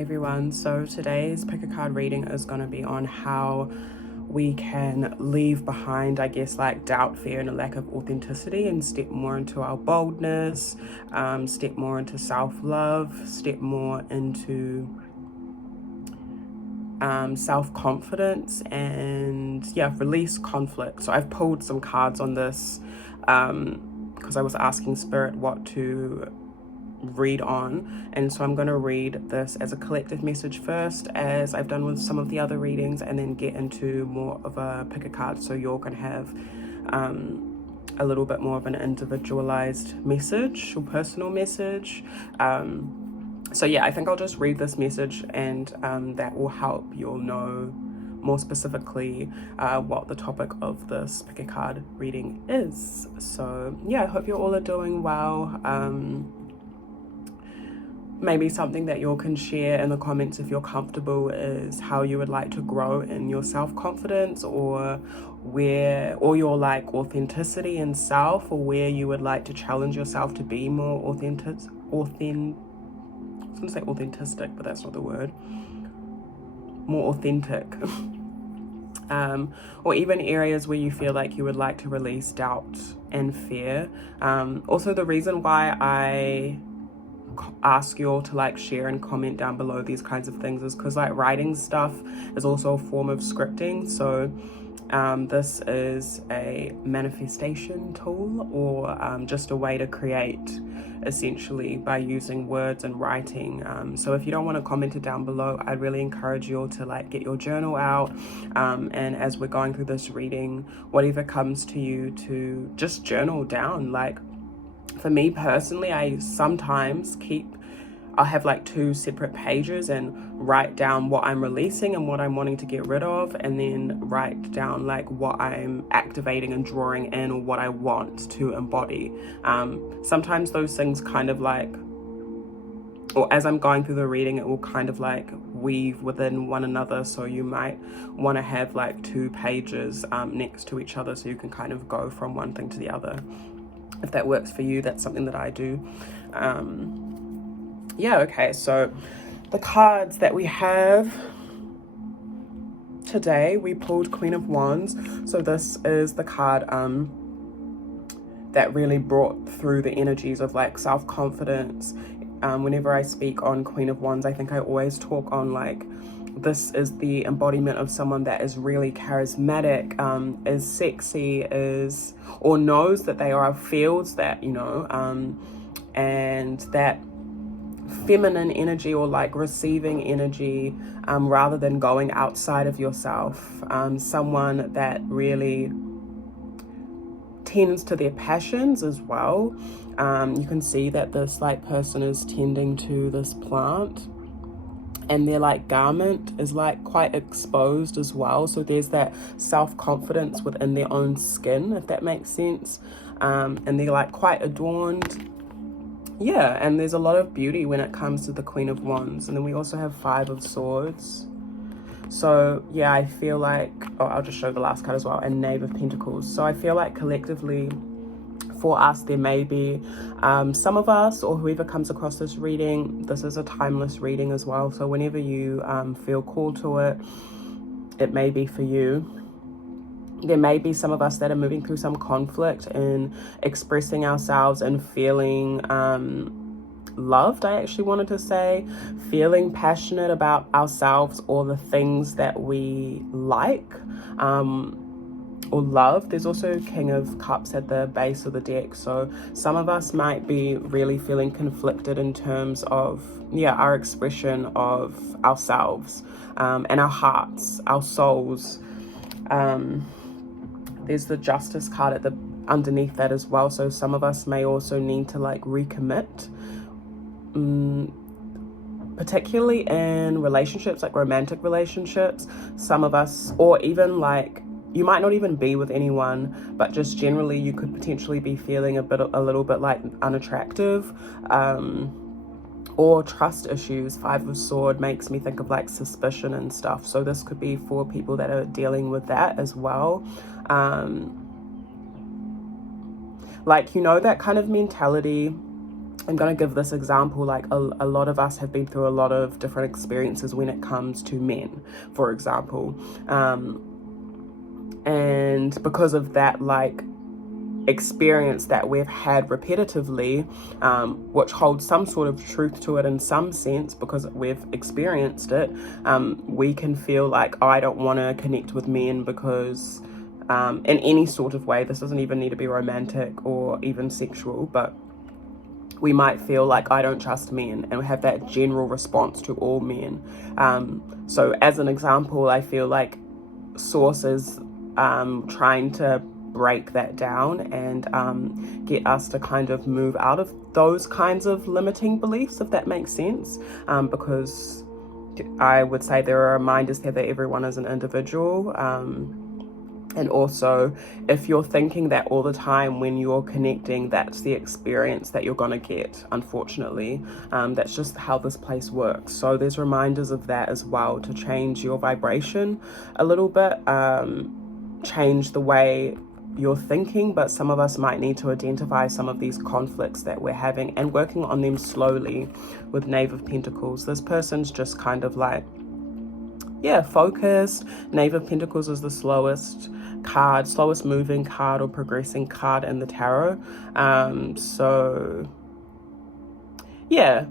Hey everyone, so today's pick a card reading is going to be on how we can leave behind, I guess, like doubt, fear, and a lack of authenticity and step more into our boldness, step more into self-love, step more into self-confidence, and yeah, release conflict. So I've pulled some cards on this because I was asking Spirit what to read on, and so I'm going to read this as a collective message first, as I've done with some of the other readings, and then get into more of a pick a card so you're going to have a little bit more of an individualized message or personal message. So yeah, I think I'll just read this message, and that will help you'll know more specifically what the topic of this pick a card reading is. So yeah, I hope you all are doing well. Maybe something that you all can share in the comments if you're comfortable is how you would like to grow in your self-confidence, or your like authenticity in self, or where you would like to challenge yourself to be more authentic. I was going to say authentic, but that's not the word. More authentic. Or even areas where you feel like you would like to release doubt and fear. Also, the reason why I ask you all to like share and comment down below these kinds of things is because like writing stuff is also a form of scripting. So this is a manifestation tool, or just a way to create essentially by using words and writing. So if you don't want to comment it down below, I'd really encourage you all to like get your journal out, and as we're going through this reading, whatever comes to you, to just journal down. Like for me personally, I'll have like 2 separate pages and write down what I'm releasing and what I'm wanting to get rid of, and then write down like what I'm activating and drawing in, or what I want to embody. Sometimes those things kind of like, or as I'm going through the reading, it will kind of like weave within one another. So you might want to have like 2 pages next to each other, so you can kind of go from one thing to the other. If that works for you, that's something that I do. Yeah, okay, so the cards that we have today, we pulled Queen of Wands. So this is the card that really brought through the energies of like self-confidence. Whenever I speak on Queen of Wands, I think I always talk on like, this is the embodiment of someone that is really charismatic, is sexy, or knows that they are, feels that, you know, and that feminine energy, or like receiving energy, rather than going outside of yourself. Someone that really tends to their passions as well. You can see that this like person is tending to this plant, and their like garment is like quite exposed as well. So there's that self-confidence within their own skin, if that makes sense. And they're like quite adorned. Yeah, and there's a lot of beauty when it comes to the Queen of Wands. And then we also have 5 of Swords. So yeah, I feel like, I'll just show the last card as well, and Knave of Pentacles. So I feel like collectively for us, there may be some of us, or whoever comes across this reading, this is a timeless reading as well. So whenever you feel called to it, it may be for you. There may be some of us that are moving through some conflict in expressing ourselves and feeling loved, I actually wanted to say, feeling passionate about ourselves or the things that we like, or love. There's also King of Cups at the base of the deck. So some of us might be really feeling conflicted in terms of, yeah, our expression of ourselves, and our hearts, our souls. There's the Justice card at the underneath that as well. So some of us may also need to like recommit, particularly in relationships, like romantic relationships. Some of us, or even like, you might not even be with anyone, but just generally you could potentially be feeling a little bit like unattractive, or trust issues. 5 of Swords makes me think of like suspicion and stuff. So this could be for people that are dealing with that as well. Like, you know, that kind of mentality I'm going to give this example, like a lot of us have been through a lot of different experiences when it comes to men, for example. And because of that, like, experience that we've had repetitively, which holds some sort of truth to it in some sense because we've experienced it, we can feel like, oh, I don't want to connect with men because in any sort of way, this doesn't even need to be romantic or even sexual, but we might feel like, I don't trust men, and we have that general response to all men. So as an example, I feel like Source is trying to break that down and get us to kind of move out of those kinds of limiting beliefs, if that makes sense, because I would say there are reminders here that everyone is an individual, and also if you're thinking that all the time when you're connecting, that's the experience that you're gonna get, unfortunately, that's just how this place works. So there's reminders of that as well, to change your vibration a little bit, change the way you're thinking. But some of us might need to identify some of these conflicts that we're having and working on them slowly. With Knave of Pentacles, this person's just kind of like, yeah, focused. Knave of Pentacles is the slowest moving card or progressing card in the tarot. So yeah,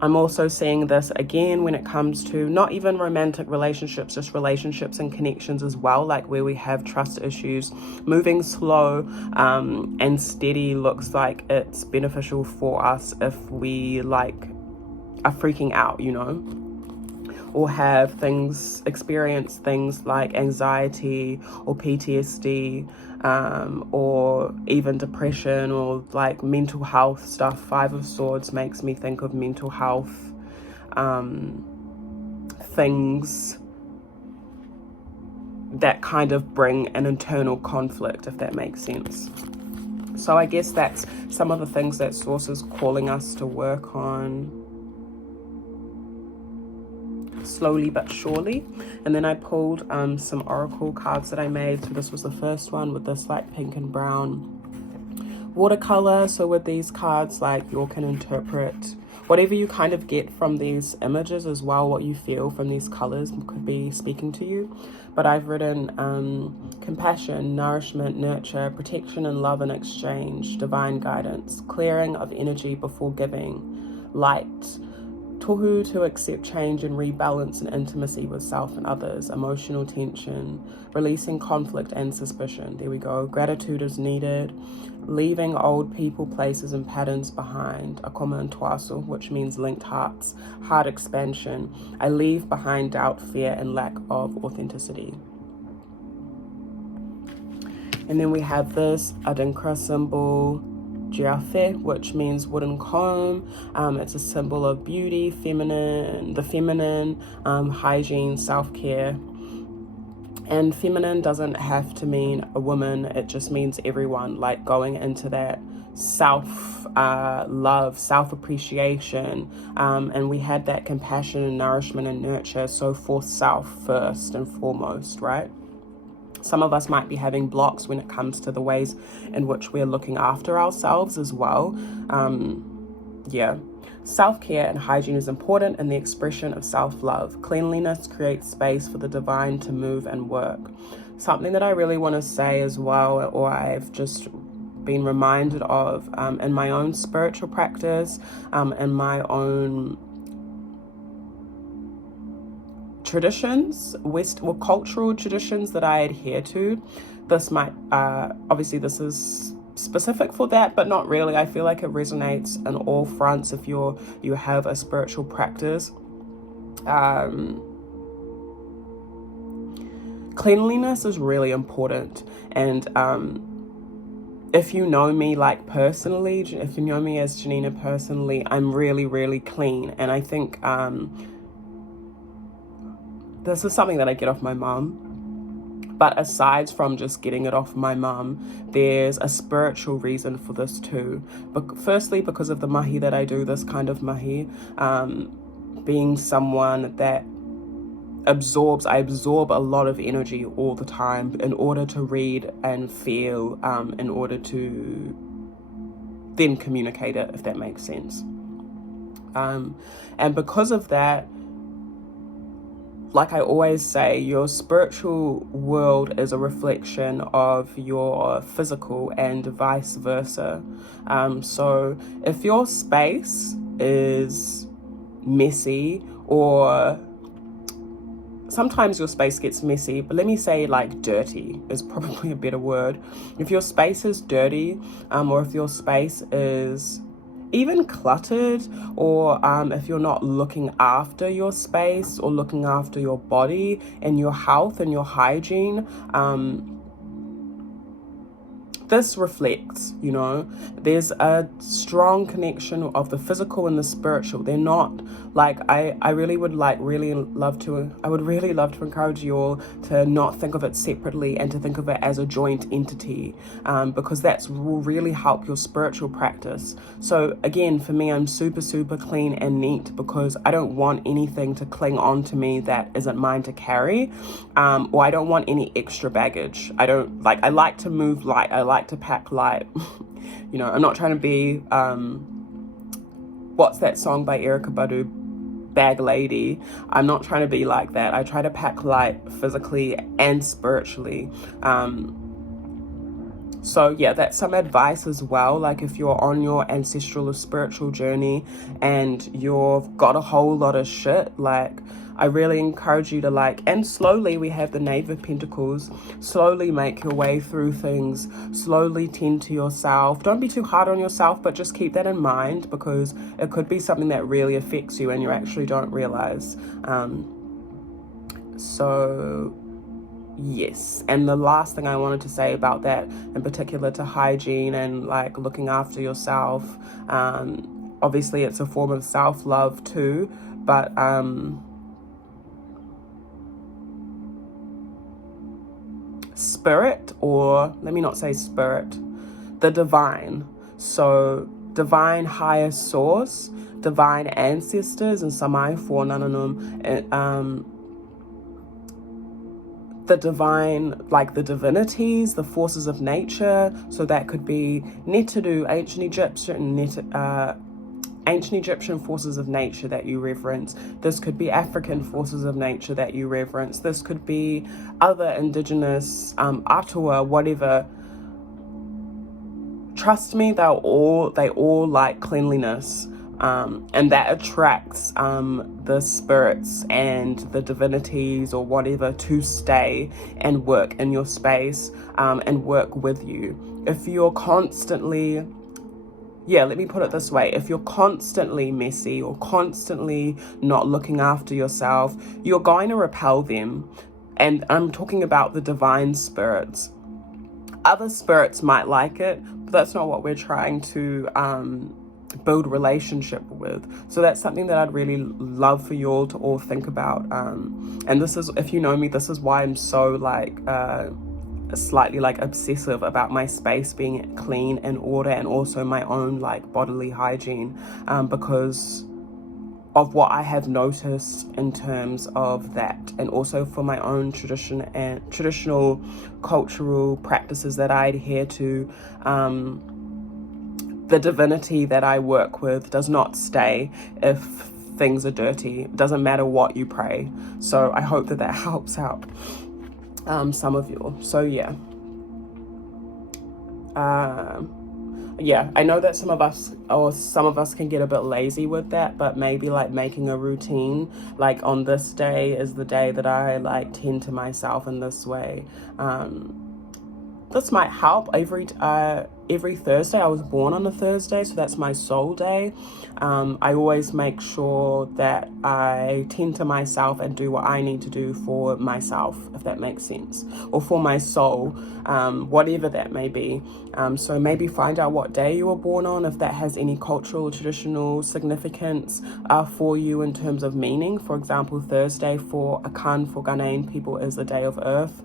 I'm also seeing this again when it comes to not even romantic relationships, just relationships and connections as well, like where we have trust issues. Moving slow and steady looks like it's beneficial for us if we like are freaking out, you know, or have experience things like anxiety or PTSD, or even depression, or like mental health stuff. Five of Swords makes me think of mental health things that kind of bring an internal conflict, if that makes sense. So I guess that's some of the things that Source is calling us to work on, slowly but surely. And then I pulled some oracle cards that I made. So this was the first one with this like pink and brown watercolor. So with these cards, like, you can interpret whatever you kind of get from these images as well. What you feel from these colors could be speaking to you. But I've written compassion, nourishment, nurture, protection and love and exchange, divine guidance, clearing of energy before giving, light, tohu, to accept change and rebalance and intimacy with self and others, emotional tension, releasing conflict and suspicion. There we go. Gratitude is needed, leaving old people, places and patterns behind. AKOMA and NTOASO, which means linked hearts, heart expansion. I leave behind doubt, fear and lack of authenticity. And then we have this Adinkra symbol, Duafe, which means wooden comb. It's a symbol of beauty, the feminine, hygiene, self-care. And feminine doesn't have to mean a woman, it just means everyone, like going into that self-love, self-appreciation. And we had that compassion and nourishment and nurture, so for self first and foremost, right? Some of us might be having blocks when it comes to the ways in which we're looking after ourselves as well. Yeah. Self-care and hygiene is important in the expression of self-love. Cleanliness creates space for the divine to move and work. Something that I really want to say as well, or I've just been reminded of in my own spiritual practice, and my own traditions, cultural traditions that I adhere to. This might, obviously this is specific for that, but not really. I feel like it resonates on all fronts if you have a spiritual practice. Cleanliness is really important, and if you know me like personally, if you know me as Janina personally, I'm really, really clean. And I think this is something that I get off my mum. But aside from just getting it off my mum, there's a spiritual reason for this too. But firstly, because of the mahi that I do, this kind of mahi, being someone that I absorb a lot of energy all the time in order to read and feel, in order to then communicate it, if that makes sense. And because of that, like I always say, your spiritual world is a reflection of your physical and vice versa. So if your space is messy, or sometimes your space gets messy, but let me say like dirty is probably a better word. If your space is dirty, or if your space is even cluttered, or if you're not looking after your space or looking after your body and your health and your hygiene, this reflects, you know, there's a strong connection of the physical and the spiritual. They're not like, I would really love to encourage you all to not think of it separately and to think of it as a joint entity, because that will really help your spiritual practice. So again, for me, I'm super clean and neat because I don't want anything to cling on to me that isn't mine to carry, or I don't want any extra baggage. I like to move light. I like to pack light. You know, I'm not trying to be what's that song by Erykah Badu, Bag Lady. I'm not trying to be like that. I try to pack light physically and spiritually. So yeah, that's some advice as well. Like if you're on your ancestral or spiritual journey and you've got a whole lot of shit, like I really encourage you to and slowly, we have the Knave of Pentacles, slowly make your way through things, slowly tend to yourself. Don't be too hard on yourself, but just keep that in mind, because it could be something that really affects you and you actually don't realize. So yes, and the last thing I wanted to say about that, in particular to hygiene and looking after yourself, obviously it's a form of self-love too, but spirit, or let me not say spirit, the divine, so divine higher source, divine ancestors, and samai for nananum, the divine, the divinities, the forces of nature. So that could be Netadu, ancient Egyptian forces of nature that you reverence. This could be African forces of nature that you reverence. This could be other indigenous, Atua, whatever. Trust me, they all like cleanliness. And that attracts the spirits and the divinities or whatever to stay and work in your space, and work with you. If you're constantly, let me put it this way, if you're constantly messy or constantly not looking after yourself, you're going to repel them. And I'm talking about the divine spirits. Other spirits might like it, but that's not what we're trying to build relationship with. So that's something that I'd really love for you all to all think about. And this is, if you know me, this is why I'm so slightly obsessive about my space being clean and order, and also my own bodily hygiene, because of what I have noticed in terms of that, and also for my own tradition and traditional cultural practices that I adhere to. The divinity that I work with does not stay if things are dirty. It doesn't matter what you pray. So I hope that helps out some of you. So yeah, I know that some of us can get a bit lazy with that, but maybe making a routine, on this day is the day that I tend to myself in this way. This might help. Every Thursday, I was born on a Thursday, so that's my soul day. I always make sure that I tend to myself and do what I need to do for myself, if that makes sense, or for my soul, whatever that may be. So maybe find out what day you were born on, if that has any cultural, traditional significance for you in terms of meaning. For example, Thursday for Akan, for Ghanaian people, is the day of Earth.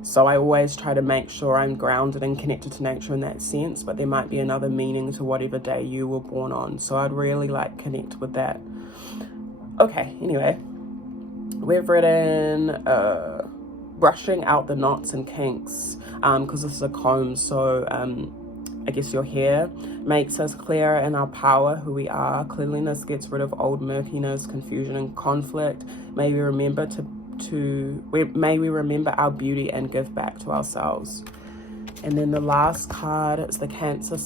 So I always try to make sure I'm grounded and connected to nature in that sense, but there might be another meaning to whatever day you were born on. So I'd really connect with that. Okay, anyway, we've written brushing out the knots and kinks, because this is a comb. So I guess your hair, makes us clearer in our power, who we are. Cleanliness gets rid of old murkiness, confusion, and conflict. May we remember may we remember our beauty and give back to ourselves. And then the last card is the Cancer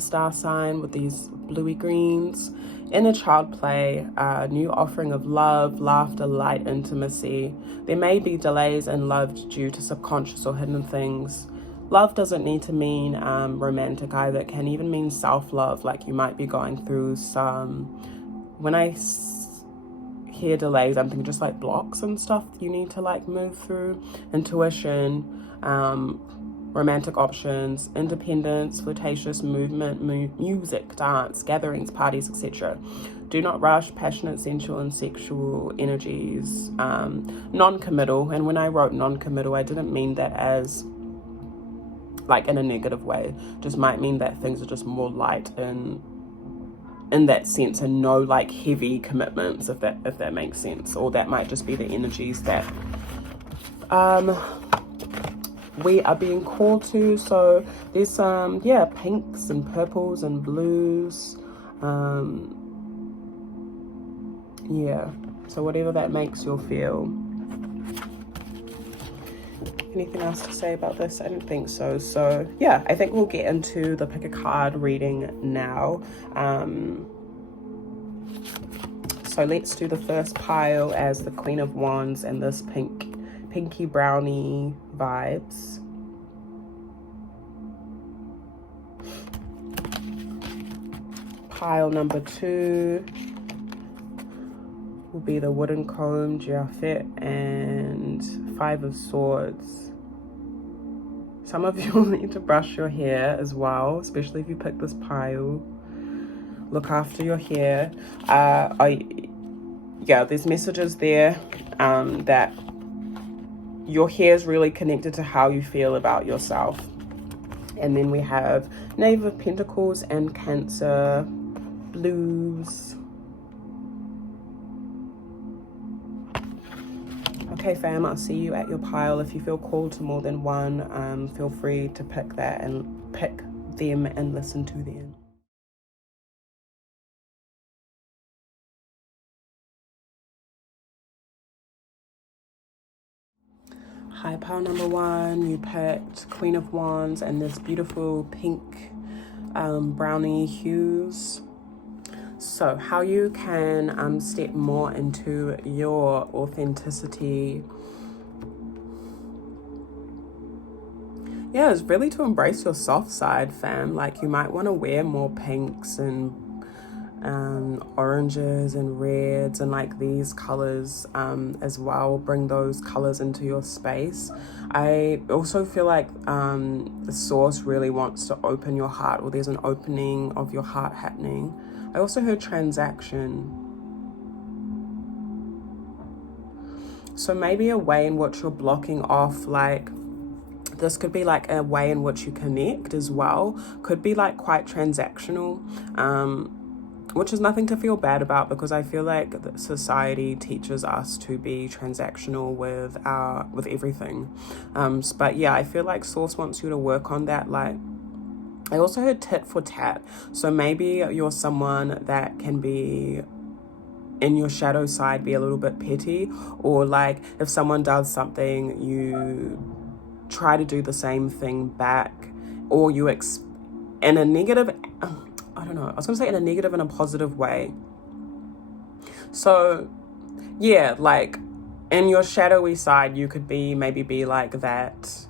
star sign with these bluey greens. Inner child play, a new offering of love, laughter, light, intimacy. There may be delays in love due to subconscious or hidden things. Love doesn't need to mean romantic either. It can even mean self-love, like you might be going through some... When I hear delays, I'm thinking just like blocks and stuff you need to like move through. Intuition, romantic options, independence, flirtatious movement, music, dance, gatherings, parties, etc. Do not rush, passionate, sensual, and sexual energies. Non-committal, and when I wrote non-committal, I didn't mean that as like in a negative way. Just might mean that things are just more light in that sense, and no like heavy commitments, if that makes sense. Or that might just be the energies that we are being called to. So there's some pinks and purples and blues, so whatever that makes you feel. Anything else to say about this? I don't think so. So yeah, I think we'll get into the pick a card reading now. So let's do the first pile as the Queen of Wands and this pinky brownie vibes. Pile number 2 will be the wooden comb, Duafe, and 5 of Swords. Some of you will need to brush your hair as well, especially if you pick this pile. Look after your hair. There's messages there that your hair is really connected to how you feel about yourself. And then we have Knave of Pentacles and Cancer, blues. Okay fam, I'll see you at your pile. If you feel called to more than one, feel free to pick them and listen to them. Hi, pile number 1, you picked Queen of Wands and this beautiful pink brownie hues. So how you can step more into your authenticity. Yeah, it's really to embrace your soft side, fam. Like you might want to wear more pinks and oranges and reds and like these colors as well. Bring those colors into your space. I also feel like the source really wants to open your heart, or there's an opening of your heart happening. I also heard transaction. So maybe a way in which you're blocking off, like this could be like a way in which you connect as well. Could be like quite transactional, which is nothing to feel bad about, because I feel like society teaches us to be transactional with everything. But yeah, I feel like Source wants you to work on that. Like I also heard tit for tat. So maybe you're someone that can be in your shadow side, be a little bit petty, or like if someone does something, you try to do the same thing back, or you in a negative, I don't know, I was gonna say in a negative and a positive way. So yeah, like in your shadowy side, you could maybe be like that.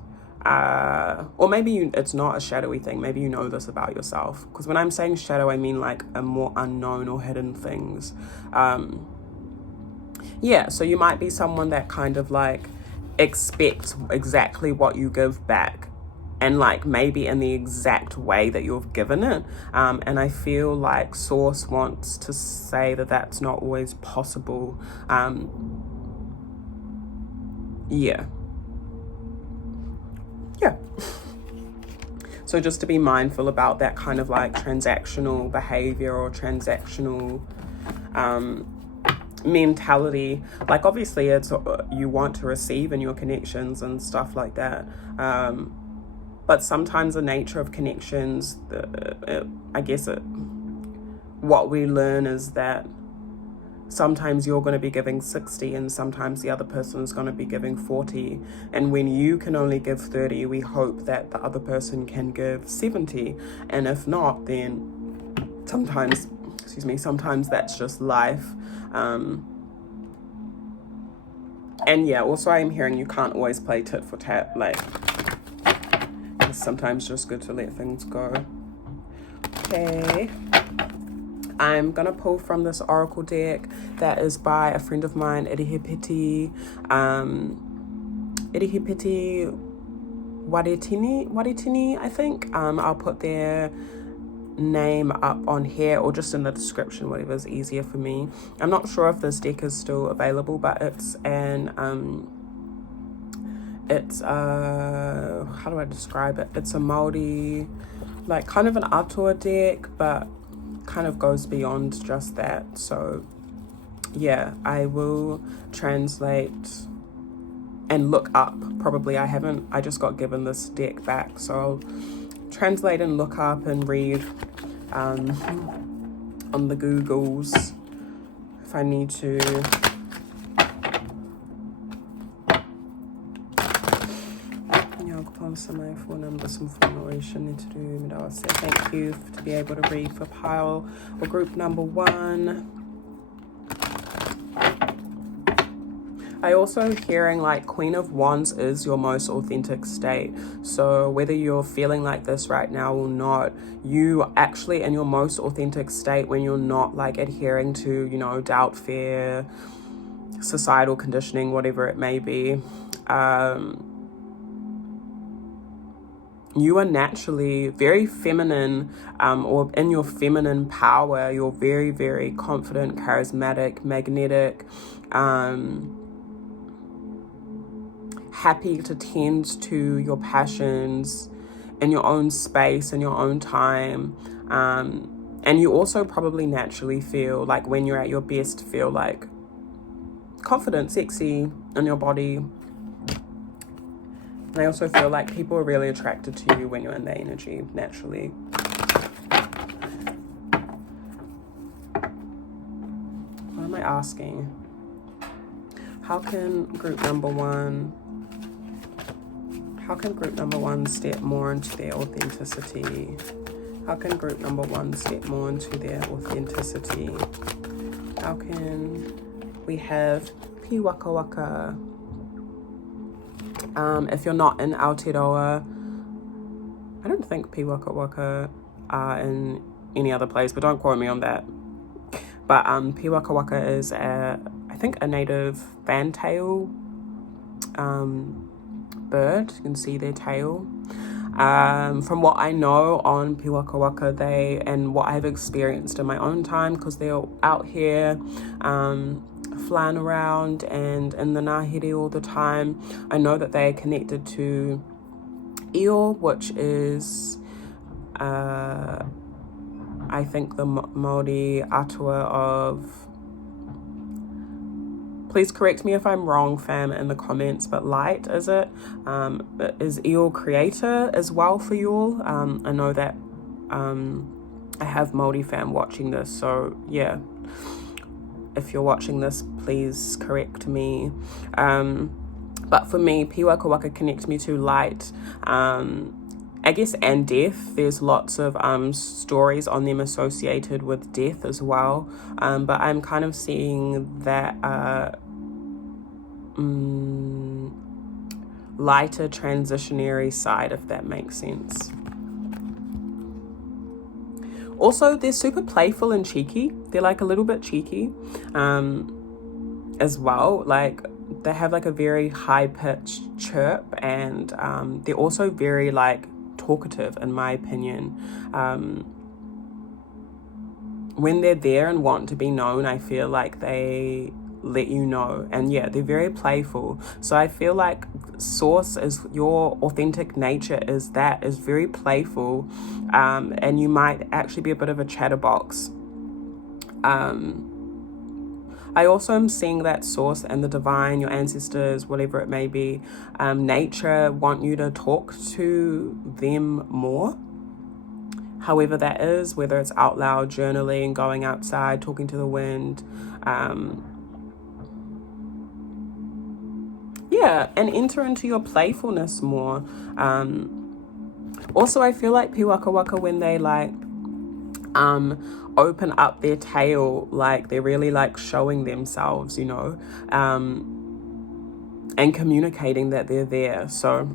Or maybe it's not a shadowy thing. Maybe you know this about yourself. Because when I'm saying shadow, I mean like a more unknown or hidden things. Yeah, so you might be someone that kind of like expects exactly what you give back, and like maybe in the exact way that you've given it. And I feel like Source wants to say that that's not always possible. Yeah. So just to be mindful about that kind of like transactional behavior or transactional mentality. Like obviously it's you want to receive in your connections and stuff like that, But sometimes the nature of connections, what we learn is that sometimes you're going to be giving 60 and sometimes the other person is going to be giving 40. And when you can only give 30, we hope that the other person can give 70. And if not, then sometimes that's just life. And yeah, also I'm hearing you can't always play tit for tat. Like, it's sometimes just good to let things go. Okay. I'm going to pull from this oracle deck that is by a friend of mine, Irihipiti Waretini, I think. I'll put their name up on here or just in the description, whatever is easier for me. I'm not sure if this deck is still available, but it's how do I describe it? It's a Māori, like kind of an atua deck, but kind of goes beyond just that. So yeah, I will translate and look up. Probably I just got given this deck back, so I'll translate and look up and read on the Googles if I need to. Some phone numbers, some formulation to do. Meda, say thank you to be able to read for pile or group number 1. I also hearing like Queen of Wands is your most authentic state. So whether you're feeling like this right now or not, you actually in your most authentic state when you're not like adhering to, you know, doubt, fear, societal conditioning, whatever it may be. You are naturally very feminine, or in your feminine power. You're very, very confident, charismatic, magnetic, happy to tend to your passions in your own space, in your own time. And you also probably naturally feel like when you're at your best, feel like confident, sexy in your body. I also feel like people are really attracted to you when you're in their energy, naturally. What am I asking? How can group number one step more into their authenticity? How can group number 1 step more into their authenticity? How can we have Pi Waka Waka? If you're not in Aotearoa, I don't think Pi Waka Waka are in any other place, but don't quote me on that. But Pi Waka Waka is, I think, a native fantail bird. You can see their tail. From what I know on Pi Waka Waka, and what I've experienced in my own time, because they're out here flying around and in the Ngāhere all the time, I know that they are connected to Io, which is I think the Māori atua of, please correct me if I'm wrong, fam, in the comments, but light, is it? Is Io creator as well for you all? I know that I have Māori fam watching this, so yeah, if you're watching this, please correct me. But for me, Pi Waka Waka connects me to light, I guess, and death. There's lots of stories on them associated with death as well, but I'm kind of seeing that lighter transitionary side, if that makes sense. Also, they're super playful and cheeky. They're like a little bit cheeky as well. Like, they have like a very high-pitched chirp, and they're also very like talkative, in my opinion. When they're there and want to be known, I feel like they let you know. And yeah, they're very playful. So I feel like source is your authentic nature is very playful, and you might actually be a bit of a chatterbox. I also am seeing that source and the divine, your ancestors, whatever it may be, nature, want you to talk to them more. However that is, whether it's out loud, journaling, going outside, talking to the wind, yeah, and enter into your playfulness more. Also, I feel like piwaka waka, when they like open up their tail, like they're really like showing themselves, you know, and communicating that they're there. So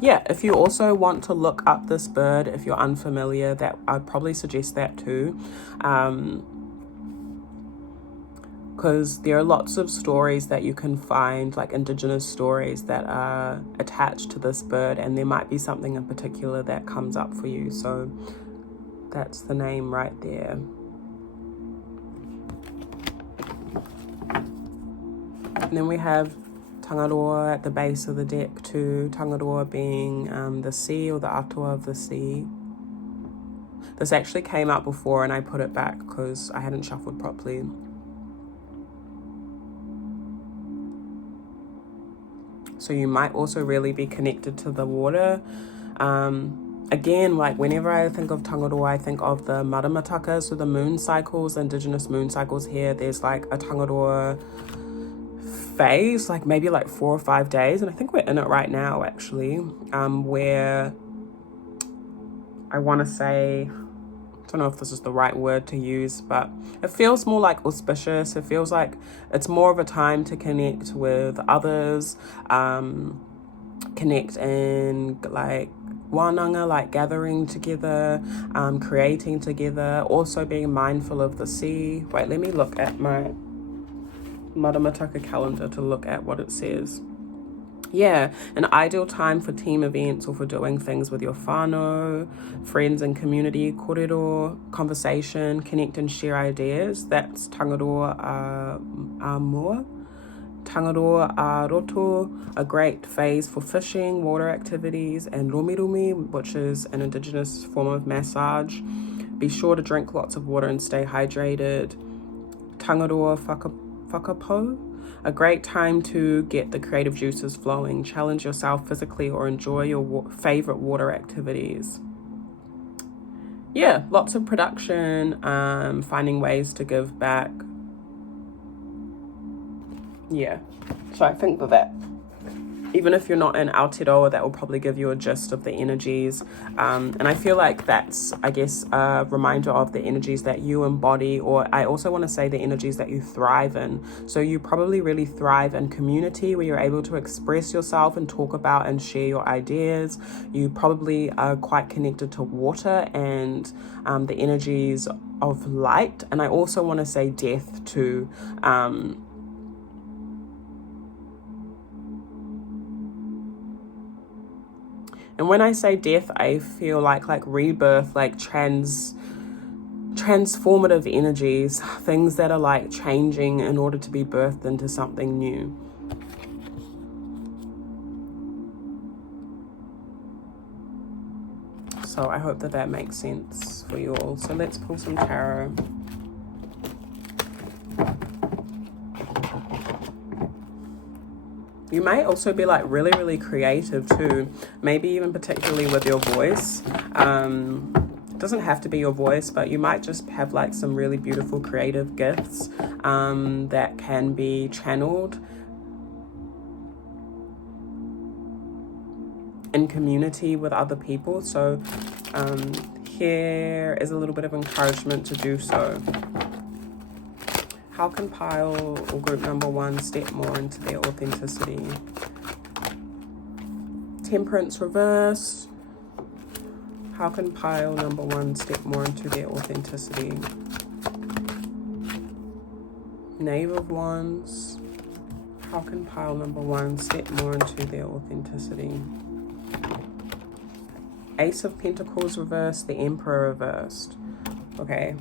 yeah, if you also want to look up this bird, if you're unfamiliar, that I'd probably suggest that too. Because there are lots of stories that you can find, like indigenous stories that are attached to this bird, and there might be something in particular that comes up for you. So that's the name right there. And then we have Tangaroa at the base of the deck too. Tangaroa being the sea, or the atua of the sea. This actually came out before and I put it back because I hadn't shuffled properly. So you might also really be connected to the water. Again, like whenever I think of Tangaroa, I think of the maramataka, so the moon cycles, indigenous moon cycles here. There's like a Tangaroa phase, like maybe like 4 or 5 days, and I think we're in it right now actually, where I want to say, I don't know if this is the right word to use, but it feels more like auspicious. It feels like it's more of a time to connect with others, connect in like wānanga, like gathering together, creating together, also being mindful of the sea. Wait, let me look at my Maramataka calendar to look at what it says. Yeah, an ideal time for team events or for doing things with your whānau, friends and community, kōrero, conversation, connect and share ideas. That's Tangaroa a mua. Tangaroa a roto, a great phase for fishing, water activities, and rumirumi, which is an indigenous form of massage. Be sure to drink lots of water and stay hydrated. Tangaroa whakapo, a great time to get the creative juices flowing, challenge yourself physically, or enjoy your favorite water activities. Yeah, lots of production, finding ways to give back. Yeah, so I think that even if you're not in Aotearoa, that will probably give you a gist of the energies. And I feel like that's, I guess, a reminder of the energies that you embody, or I also want to say the energies that you thrive in. So you probably really thrive in community, where you're able to express yourself and talk about and share your ideas. You probably are quite connected to water and the energies of light. And I also want to say death too. And when I say death, I feel like rebirth, like transformative energies, things that are like changing in order to be birthed into something new. So I hope that that makes sense for you all. So let's pull some tarot. You may also be like really, really creative too. Maybe even particularly with your voice. It doesn't have to be your voice, but you might just have like some really beautiful creative gifts that can be channeled in community with other people. So here is a little bit of encouragement to do so. How can pile or group number 1 step more into their authenticity? Temperance reverse. How can pile number 1 step more into their authenticity? Knave of Wands. How can pile number 1 step more into their authenticity? Ace of Pentacles reversed, the Emperor reversed. Okay.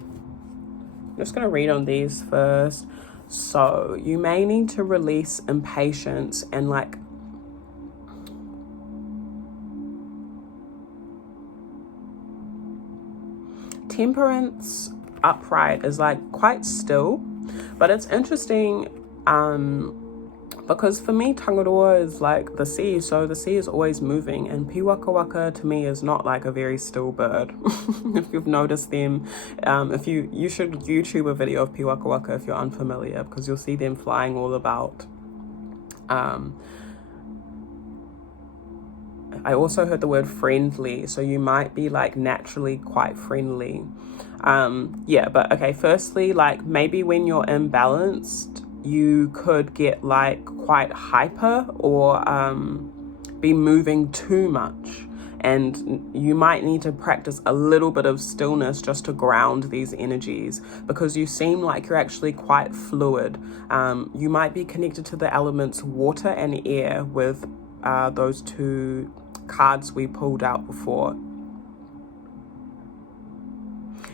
I'm just going to read on these first. So you may need to release impatience and like Temperance. upright is like quite still. But it's interesting because for me, Tangaroa is like the sea, so the sea is always moving, and piwakawaka to me is not like a very still bird. If you've noticed them, if you should YouTube a video of piwakawaka if you're unfamiliar, because you'll see them flying all about. I also heard the word friendly, so you might be like naturally quite friendly. Yeah, but okay, firstly, like maybe when you're imbalanced, you could get like quite hyper or be moving too much, and you might need to practice a little bit of stillness just to ground these energies, because you seem like you're actually quite fluid. You might be connected to the elements water and air with those two cards we pulled out before.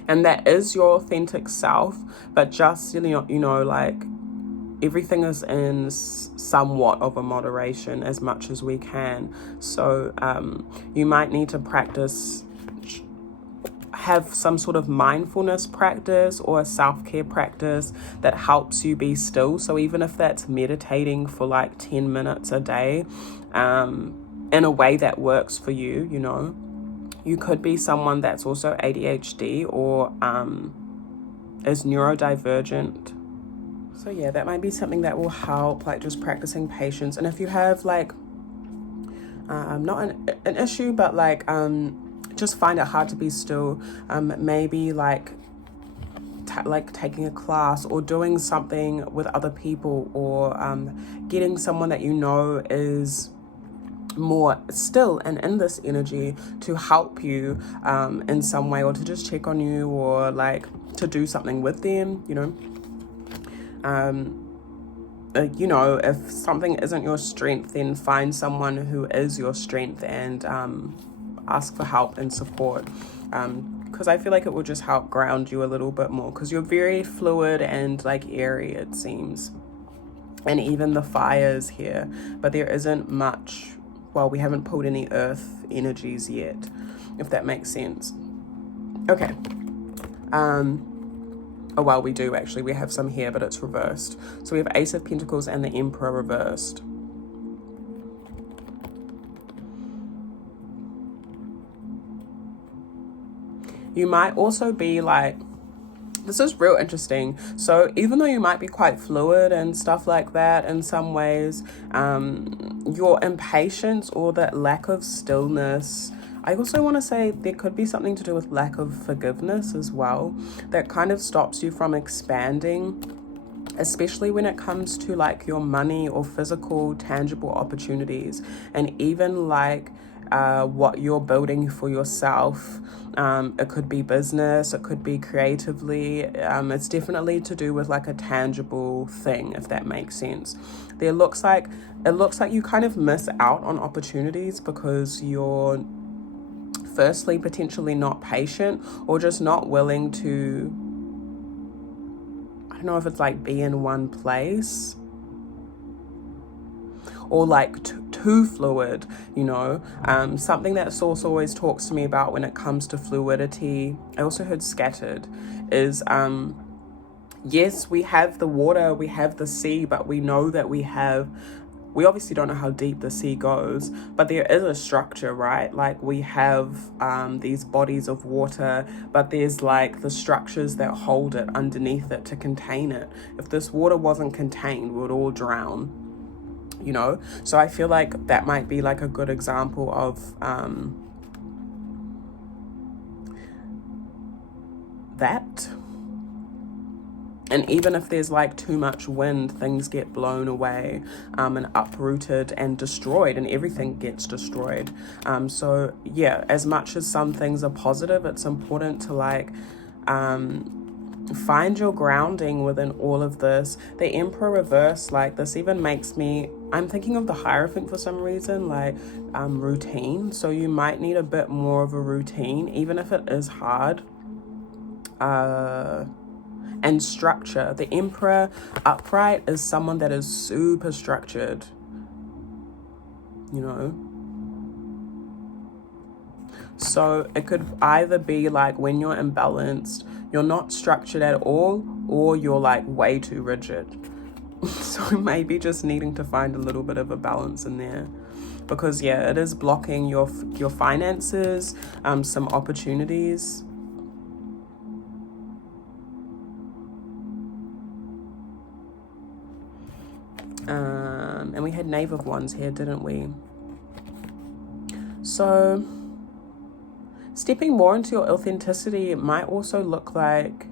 And that is your authentic self, but just, you know, like everything is in somewhat of a moderation as much as we can. So you might need to practice, have some sort of mindfulness practice or a self-care practice that helps you be still. So even if that's meditating for like 10 minutes a day, in a way that works for you, you know. You could be someone that's also ADHD or is neurodivergent. So yeah, that might be something that will help, like just practicing patience. And if you have like, not an issue, but like just find it hard to be still, maybe like taking a class or doing something with other people, or getting someone that you know is more still and in this energy to help you in some way, or to just check on you, or like to do something with them, you know. You know, if something isn't your strength, then find someone who is your strength and ask for help and support, because I feel like it will just help ground you a little bit more, because you're very fluid and like airy, it seems. And even the fires here, but there isn't much. Well, we haven't pulled any earth energies yet, if that makes sense. Okay. Oh, well, we do actually. We have some here, but it's reversed. So we have Ace of Pentacles and the Emperor reversed. You might also be like, this is real interesting. So even though you might be quite fluid and stuff like that in some ways, your impatience or that lack of stillness, I also want to say there could be something to do with lack of forgiveness as well, that kind of stops you from expanding, especially when it comes to like your money or physical, tangible opportunities, and even like what you're building for yourself. It could be business, it could be creatively. It's definitely to do with like a tangible thing, if that makes sense. It looks like you kind of miss out on opportunities because you're firstly potentially not patient, or just not willing to, I don't know if it's like be in one place, or like too fluid, you know. Something that Source always talks to me about when it comes to fluidity, I also heard scattered, is yes, we have the water, we have the sea, but we know that we obviously don't know how deep the sea goes, but there is a structure, right? Like we have these bodies of water, but there's like the structures that hold it underneath it to contain it. If this water wasn't contained, we would all drown, you know. So I feel like that might be like a good example of that. And even if there's like too much wind, things get blown away and uprooted and destroyed, and everything gets destroyed. So yeah, as much as some things are positive, it's important to like find your grounding within all of this. The Emperor reverse, like this even makes me, I'm thinking of the Hierophant for some reason, like routine. So you might need a bit more of a routine, even if it is hard. And structure. The Emperor upright is someone that is super structured, you know. So it could either be like when you're imbalanced, you're not structured at all, or you're like way too rigid. So maybe just needing to find a little bit of a balance in there, because yeah, it is blocking your finances, some opportunities. And we had Knave of Wands here, didn't we? So stepping more into your authenticity might also look like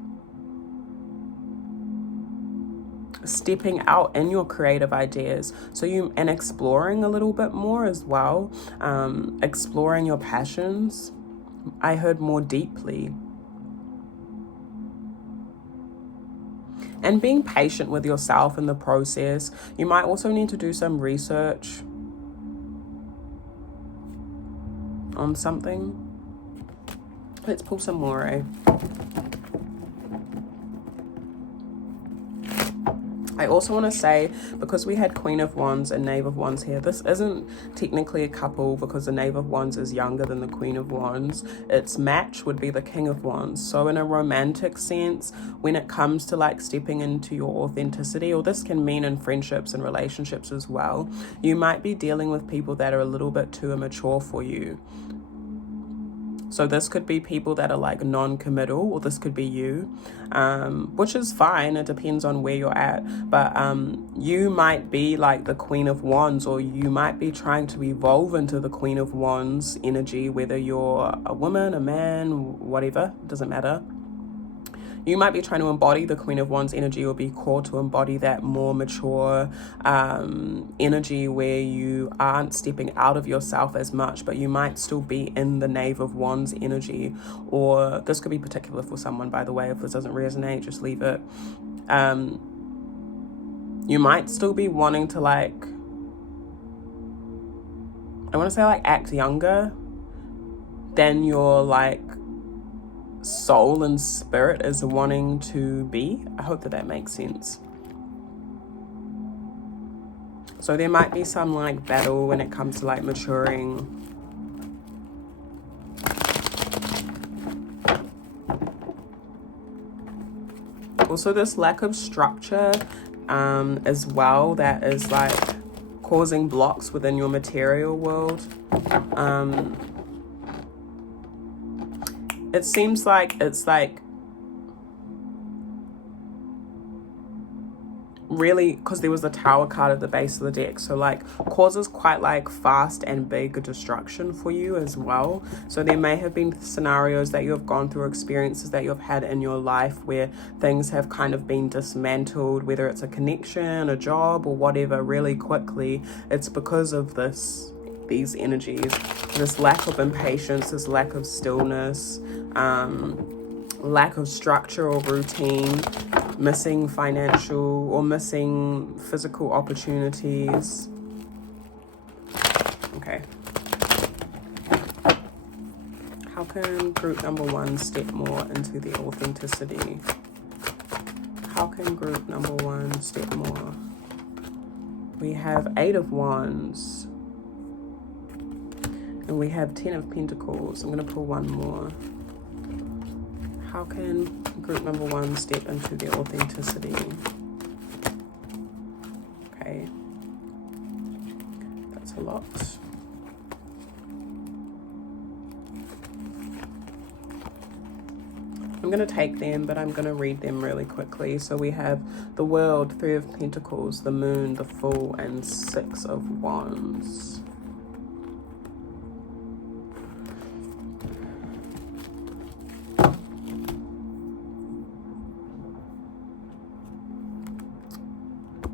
stepping out in your creative ideas, and exploring a little bit more as well, exploring your passions. I heard more deeply, and being patient with yourself in the process. You might also need to do some research on something. Let's pull some more, eh? I also want to say, because we had Queen of Wands and Knave of Wands here, this isn't technically a couple because the Knave of Wands is younger than the Queen of Wands. Its match would be the King of Wands. So in a romantic sense, when it comes to like stepping into your authenticity, or this can mean in friendships and relationships as well, you might be dealing with people that are a little bit too immature for you. So this could be people that are like non-committal, or this could be you, which is fine. It depends on where you're at. But you might be like the Queen of Wands, or you might be trying to evolve into the Queen of Wands energy, whether you're a woman, a man, whatever, it doesn't matter. You might be trying to embody the Queen of Wands energy, or be called to embody that more mature energy where you aren't stepping out of yourself as much, but you might still be in the Knave of Wands energy. Or this could be particular for someone, by the way. If this doesn't resonate, just leave it. You might still be wanting to like, I want to say like act younger than your like soul and spirit is wanting to be. I hope that makes sense. So there might be some like battle when it comes to like maturing. Also this lack of structure as well, that is like causing blocks within your material world. It seems like it's like really, because there was the Tower card at the base of the deck, so like causes quite like fast and big destruction for you as well. So there may have been scenarios that you have gone through, experiences that you've had in your life where things have kind of been dismantled, whether it's a connection, a job, or whatever, really quickly. It's because of these energies, this lack of impatience, this lack of stillness, lack of structure or routine, missing financial or missing physical opportunities. Okay. How can group number one step more into the authenticity? How can group number one step more? We have 8 of Wands. And we have 10 of Pentacles. I'm going to pull one more. How can group number one step into their authenticity? Okay. That's a lot. I'm going to take them, but I'm going to read them really quickly. So we have the World, 3 of Pentacles, the Moon, the Fool, and 6 of Wands.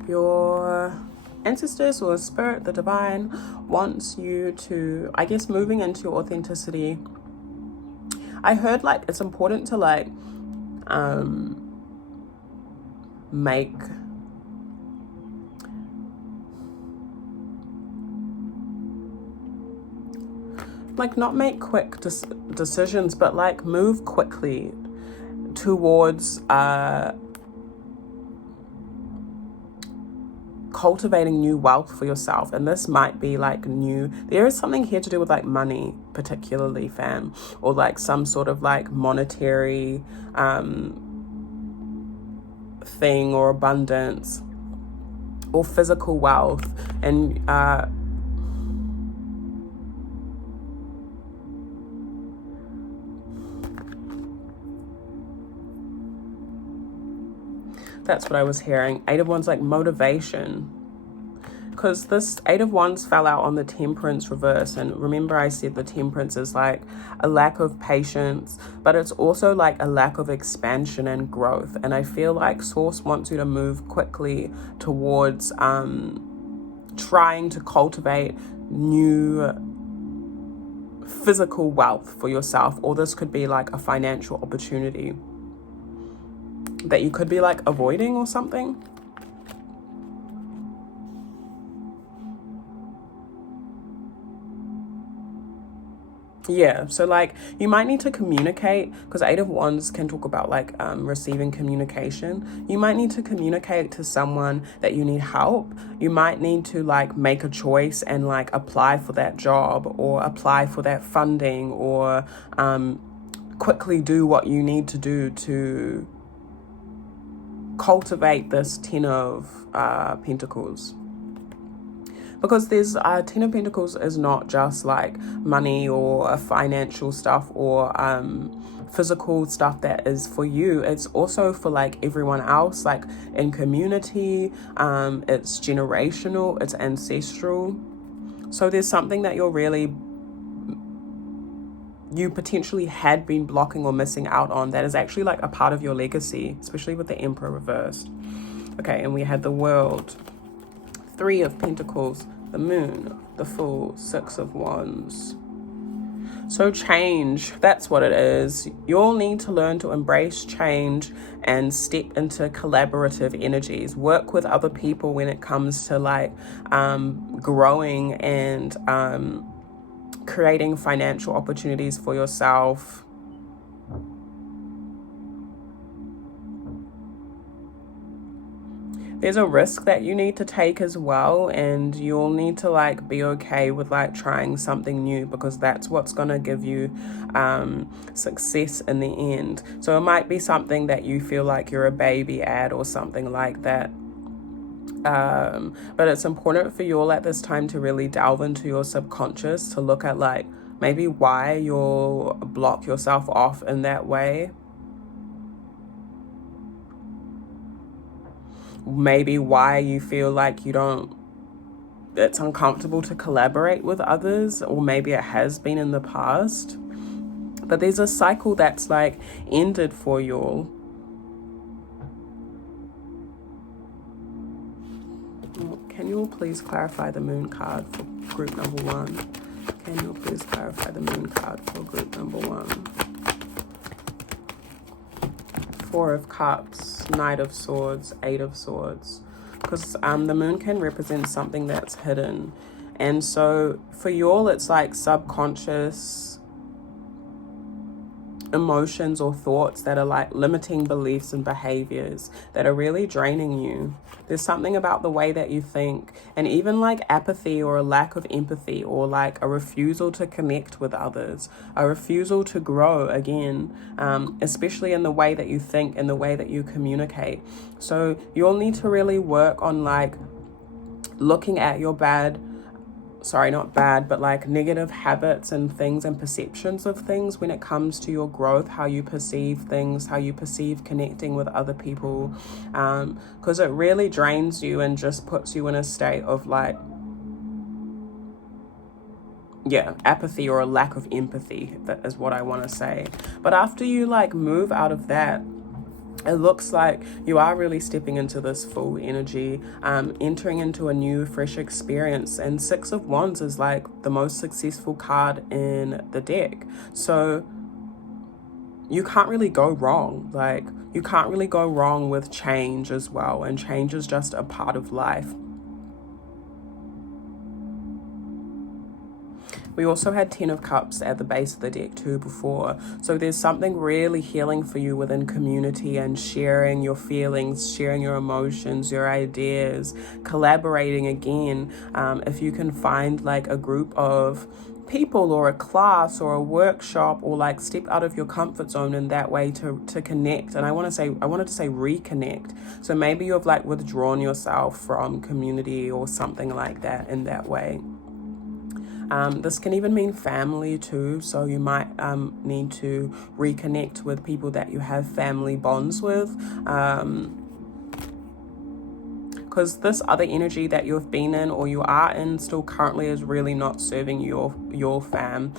Your ancestors or spirit, the divine, wants you to, I guess, moving into your authenticity. I heard like it's important to like make like not make quick decisions, but like move quickly towards cultivating new wealth for yourself. And this might be like new, there is something here to do with like money, particularly, fam, or like some sort of like monetary thing, or abundance, or physical wealth. And that's what I was hearing. 8 of Wands, like motivation. Because this 8 of Wands fell out on the Temperance reverse. And remember I said the Temperance is like a lack of patience, but it's also like a lack of expansion and growth. And I feel like Source wants you to move quickly towards trying to cultivate new physical wealth for yourself. Or this could be like a financial opportunity that you could be like avoiding or something. Yeah, so like you might need to communicate, because 8 of Wands can talk about like receiving communication. You might need to communicate to someone that you need help. You might need to like make a choice and like apply for that job, or apply for that funding, or quickly do what you need to do to cultivate this 10 of Pentacles. Because there's 10 of Pentacles is not just like money or financial stuff or physical stuff that is for you. It's also for like everyone else, like in community. It's generational, it's ancestral. So there's something that you potentially had been blocking or missing out on that is actually like a part of your legacy, especially with the Emperor reversed. Okay, and we had the World, 3 of Pentacles, the Moon, the Fool, 6 of Wands. So change, that's what it is. You'll need to learn to embrace change and step into collaborative energies. Work with other people when it comes to like growing and creating financial opportunities for yourself. There's a risk that you need to take as well, and you'll need to like be okay with like trying something new, because that's what's going to give you success in the end. So it might be something that you feel like you're a baby at or something like that. But it's important for you all at this time to really delve into your subconscious, to look at like maybe why you'll block yourself off in that way. Maybe why you feel like it's uncomfortable to collaborate with others, or maybe it has been in the past. But there's a cycle that's like ended for you all. Can you all please clarify the Moon card for group number 1? Can you all please clarify the Moon card for group number 1? 4 of Cups, Knight of Swords, 8 of Swords. Because the Moon can represent something that's hidden. And so for you all, it's like subconscious emotions or thoughts that are like limiting beliefs and behaviors that are really draining you. There's something about the way that you think, and even like apathy or a lack of empathy, or like a refusal to connect with others, a refusal to grow again, especially in the way that you think and the way that you communicate. So you'll need to really work on like looking at your like negative habits and things and perceptions of things when it comes to your growth, how you perceive things, how you perceive connecting with other people, because it really drains you and just puts you in a state of like, apathy or a lack of empathy. That is what I want to say. But after you like move out of that, it looks like you are really stepping into this full energy, entering into a new, fresh experience. And 6 of Wands is like the most successful card in the deck. So you can't really go wrong. Like, you can't really go wrong with change as well. And change is just a part of life. We also had 10 of Cups at the base of the deck too before. So there's something really healing for you within community and sharing your feelings, sharing your emotions, your ideas, collaborating again. If you can find like a group of people or a class or a workshop, or like step out of your comfort zone in that way to connect. And I wanted to say reconnect. So maybe you've like withdrawn yourself from community or something like that in that way. This can even mean family too, so you might need to reconnect with people that you have family bonds with, because this other energy that you've been in or you are in still currently is really not serving your fam.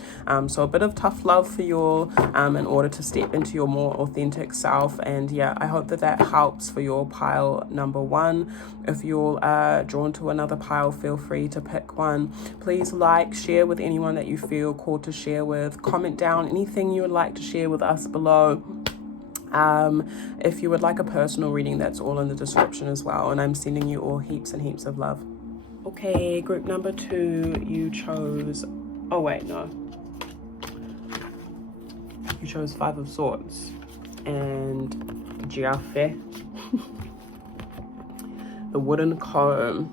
So a bit of tough love for you in order to step into your more authentic self. And yeah, I hope that helps for your pile number 1. If you're drawn to another pile, feel free to pick one. Please like, share with anyone that you feel called to share with. Comment down anything you would like to share with us below. If you would like a personal reading, that's all in the description as well, and I'm sending you all heaps and heaps of love. Okay, group number 2, you chose, oh wait, no, you chose 5 of Swords and Duafe, the wooden comb.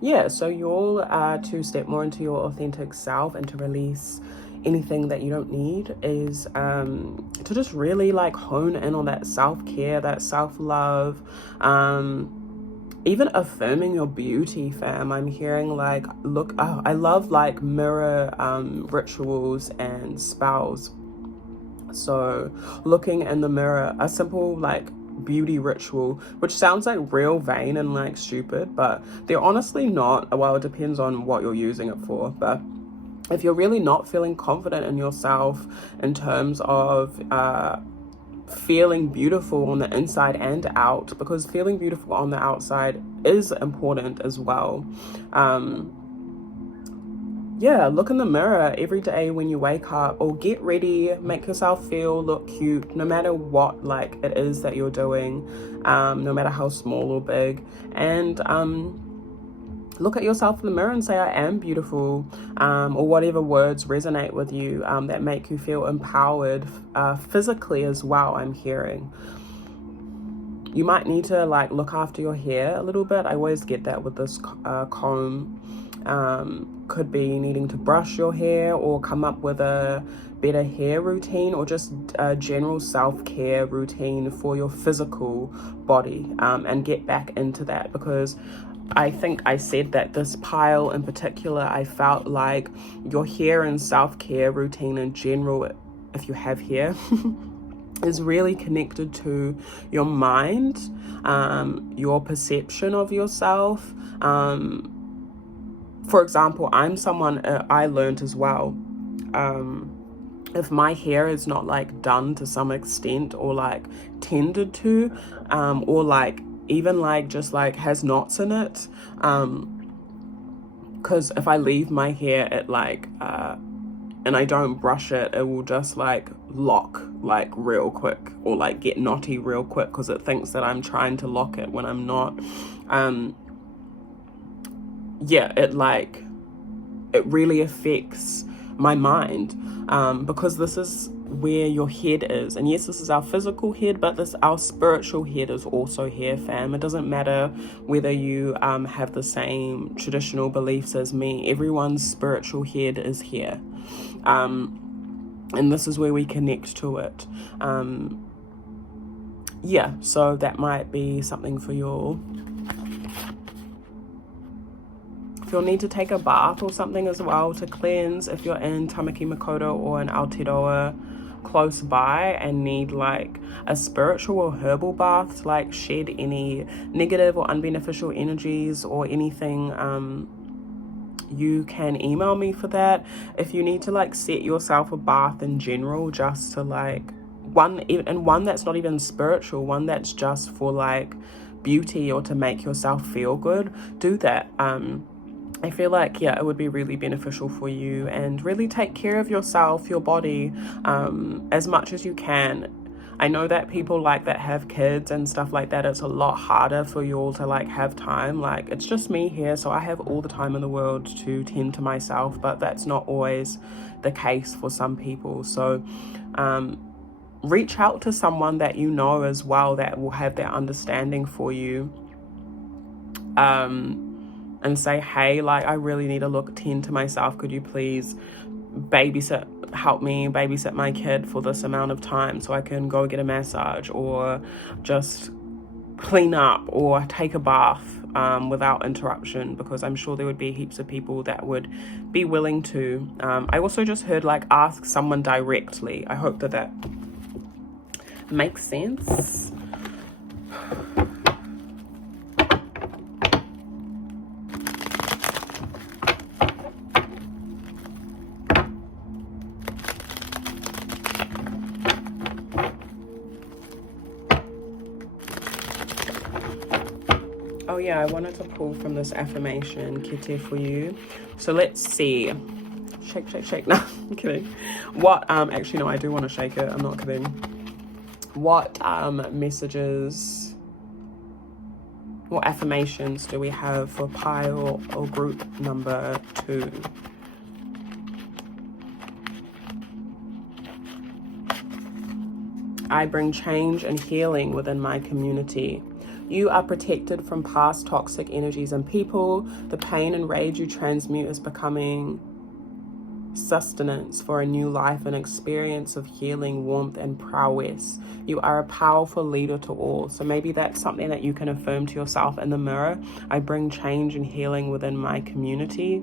Yeah, so you'll to step more into your authentic self and to release anything that you don't need, is to just really like hone in on that self-care, that self-love, even affirming your beauty, fam. I'm hearing like, look, I love like mirror rituals and spells. So looking in the mirror, a simple like beauty ritual, which sounds like real vain and like stupid, but they're honestly not. Well, it depends on what you're using it for, but if you're really not feeling confident in yourself in terms of feeling beautiful on the inside and out, because feeling beautiful on the outside is important as well. Yeah, look in the mirror every day when you wake up, or get ready, make yourself look cute, no matter what like it is that you're doing, no matter how small or big. And look at yourself in the mirror and say, I am beautiful, or whatever words resonate with you that make you feel empowered physically as well, I'm hearing. You might need to like look after your hair a little bit. I always get that with this comb. Could be needing to brush your hair or come up with a better hair routine, or just a general self-care routine for your physical body, and get back into that, because I think I said that this pile in particular, I felt like your hair and self-care routine in general, if you have hair, is really connected to your mind, your perception of yourself. For example, I'm someone, I learned as well, if my hair is not like done to some extent, or like tended to, or like even like just like has knots in it, because if I leave my hair at like and I don't brush it, it will just like lock like real quick, or like get knotty real quick, because it thinks that I'm trying to lock it when I'm not. Yeah, it really affects my mind, because this is where your head is. And yes, this is our physical head, but our spiritual head is also here, fam. It doesn't matter whether you have the same traditional beliefs as me. Everyone's spiritual head is here, and this is where we connect to it. Yeah, so that might be something for you all. You'll need to take a bath or something as well to cleanse if you're in Tamaki Makaurau or in Aotearoa close by and need like a spiritual or herbal bath to like shed any negative or unbeneficial energies or anything. You can email me for that. If you need to like set yourself a bath in general, just to like one that's not even spiritual, one that's just for like beauty or to make yourself feel good, do that. I feel like, yeah, it would be really beneficial for you, and really take care of yourself, your body, as much as you can. I know that people like that have kids and stuff like that, it's a lot harder for you all to like have time. Like, it's just me here, so I have all the time in the world to tend to myself, but that's not always the case for some people. So reach out to someone that you know as well that will have that understanding for you, and say, hey, like, I really need to tend to myself. Could you please help me babysit my kid for this amount of time so I can go get a massage or just clean up or take a bath without interruption, because I'm sure there would be heaps of people that would be willing to. I also just heard like ask someone directly. I hope that makes sense. Oh yeah, I wanted to pull from this affirmation kete for you. So let's see. Shake, shake, shake. No, I'm kidding. What, actually, no, I do want to shake it. I'm not kidding. What messages, what affirmations do we have for pile or group number 2? I bring change and healing within my community. You are protected from past toxic energies and people. The pain and rage you transmute is becoming sustenance for a new life, an experience of healing, warmth, and prowess. You are a powerful leader to all. So maybe that's something that you can affirm to yourself in the mirror. I bring change and healing within my community.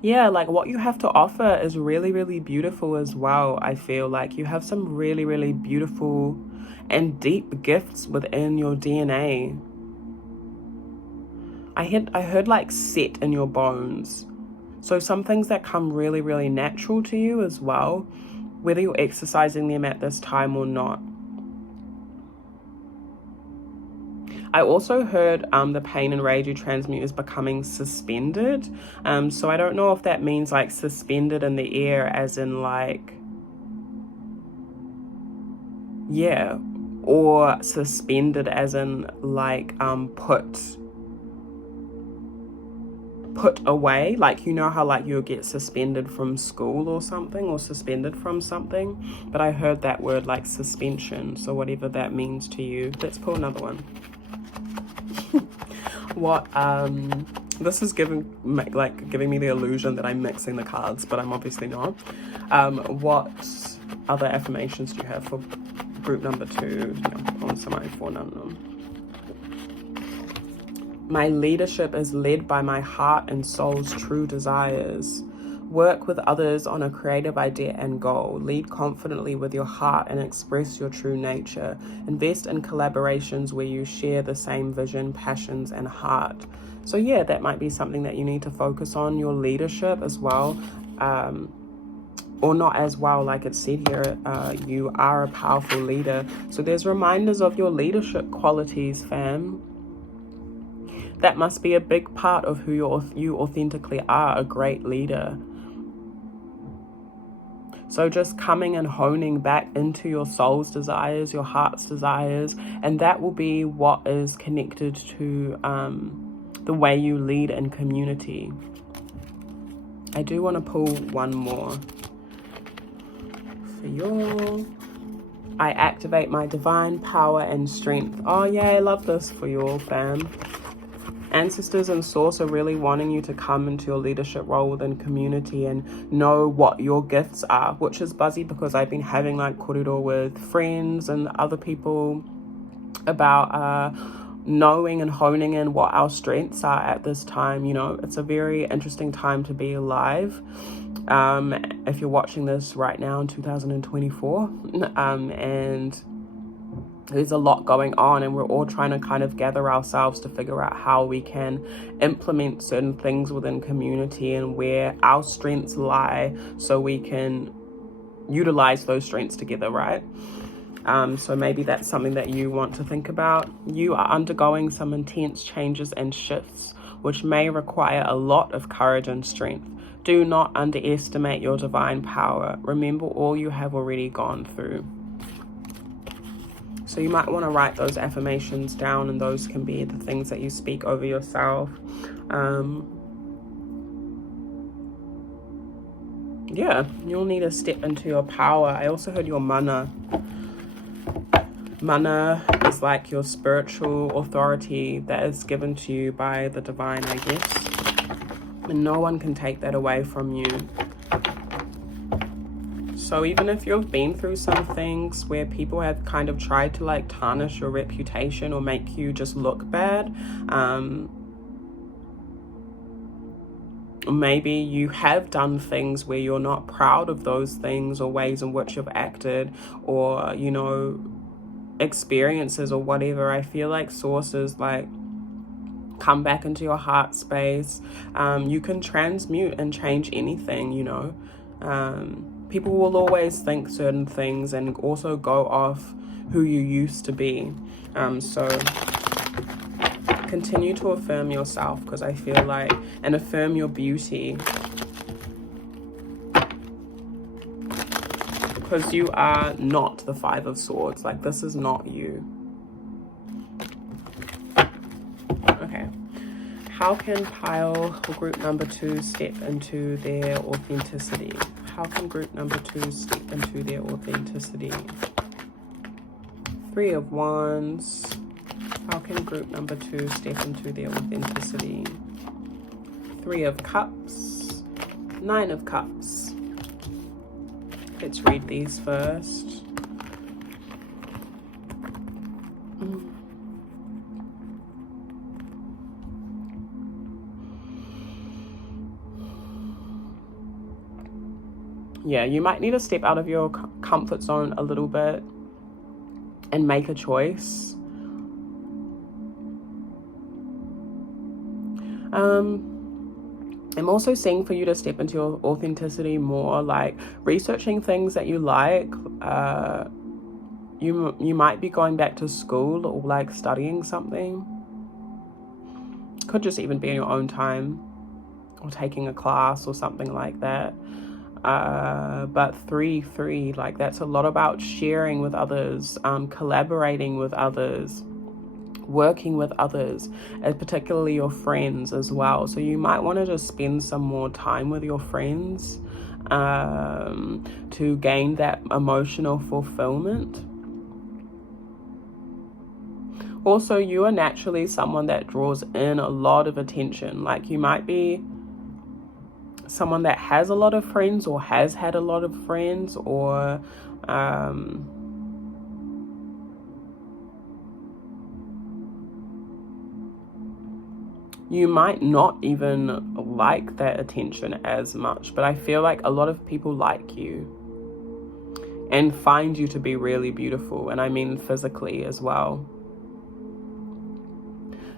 Yeah, like what you have to offer is really, really beautiful as well. I feel like you have some really, really beautiful and deep gifts within your DNA. I heard like set in your bones. So some things that come really, really natural to you as well, whether you're exercising them at this time or not. I also heard the pain and rage you transmute is becoming suspended. So I don't know if that means like suspended in the air as in like, yeah, or suspended as in like put away, like, you know how like you'll get suspended from school or something, or suspended from something, but I heard that word like suspension. So whatever that means to you. Let's pull another one. What this is giving me the illusion that I'm mixing the cards, but I'm obviously not. What other affirmations do you have for group number 2? On somebody for none. My leadership is led by my heart and soul's true desires. Work with others on a creative idea and goal. Lead confidently with your heart and express your true nature. Invest in collaborations where you share the same vision, passions, and heart. So yeah, that might be something that you need to focus on, your leadership as well. Or not as well, like it said here, you are a powerful leader. So there's reminders of your leadership qualities, fam. That must be a big part of who you authentically are, a great leader. So just coming and honing back into your soul's desires, your heart's desires, and that will be what is connected to the way you lead in community. I do want to pull one more for y'all. I activate my divine power and strength. Oh yeah, I love this for y'all, fam. Ancestors and source are really wanting you to come into your leadership role within community and know what your gifts are, which is buzzy because I've been having like kōrero with friends and other people about knowing and honing in what our strengths are at this time. You know, it's a very interesting time to be alive. If you're watching this right now in 2024, and there's a lot going on, and we're all trying to kind of gather ourselves to figure out how we can implement certain things within community and where our strengths lie so we can utilize those strengths together, right? So maybe that's something that you want to think about. You are undergoing some intense changes and shifts, which may require a lot of courage and strength. Do not underestimate your divine power. Remember all you have already gone through. So you might want to write those affirmations down, and those can be the things that you speak over yourself. Yeah, you'll need to step into your power. I also heard your mana. Mana is like your spiritual authority that is given to you by the divine, I guess. And no one can take that away from you. So even if you've been through some things where people have kind of tried to like tarnish your reputation or make you just look bad, maybe you have done things where you're not proud of those things or ways in which you've acted, or, you know, experiences or whatever. I feel like sources like come back into your heart space. You can transmute and change anything, you know. People will always think certain things and also go off who you used to be. So continue to affirm yourself, because I feel like, and affirm your beauty, because you are not the Five of Swords. Like, this is not you. Okay. How can pile or group number 2 step into their authenticity? How can group number 2 step into their authenticity? 3 of Wands. How can group number 2 step into their authenticity? 3 of Cups. 9 of Cups. Let's read these first. Yeah, you might need to step out of your comfort zone a little bit and make a choice. I'm also seeing for you to step into your authenticity more, like researching things that you like. You might be going back to school or like studying something. Could just even be in your own time, or taking a class or something like that. But 3, like that's a lot about sharing with others, collaborating with others, working with others, and particularly your friends as well. So you might want to just spend some more time with your friends to gain that emotional fulfillment. Also, you are naturally someone that draws in a lot of attention. Like, you might be someone that has a lot of friends or has had a lot of friends, or you might not even like that attention as much, but I feel like a lot of people like you and find you to be really beautiful, and I mean physically as well.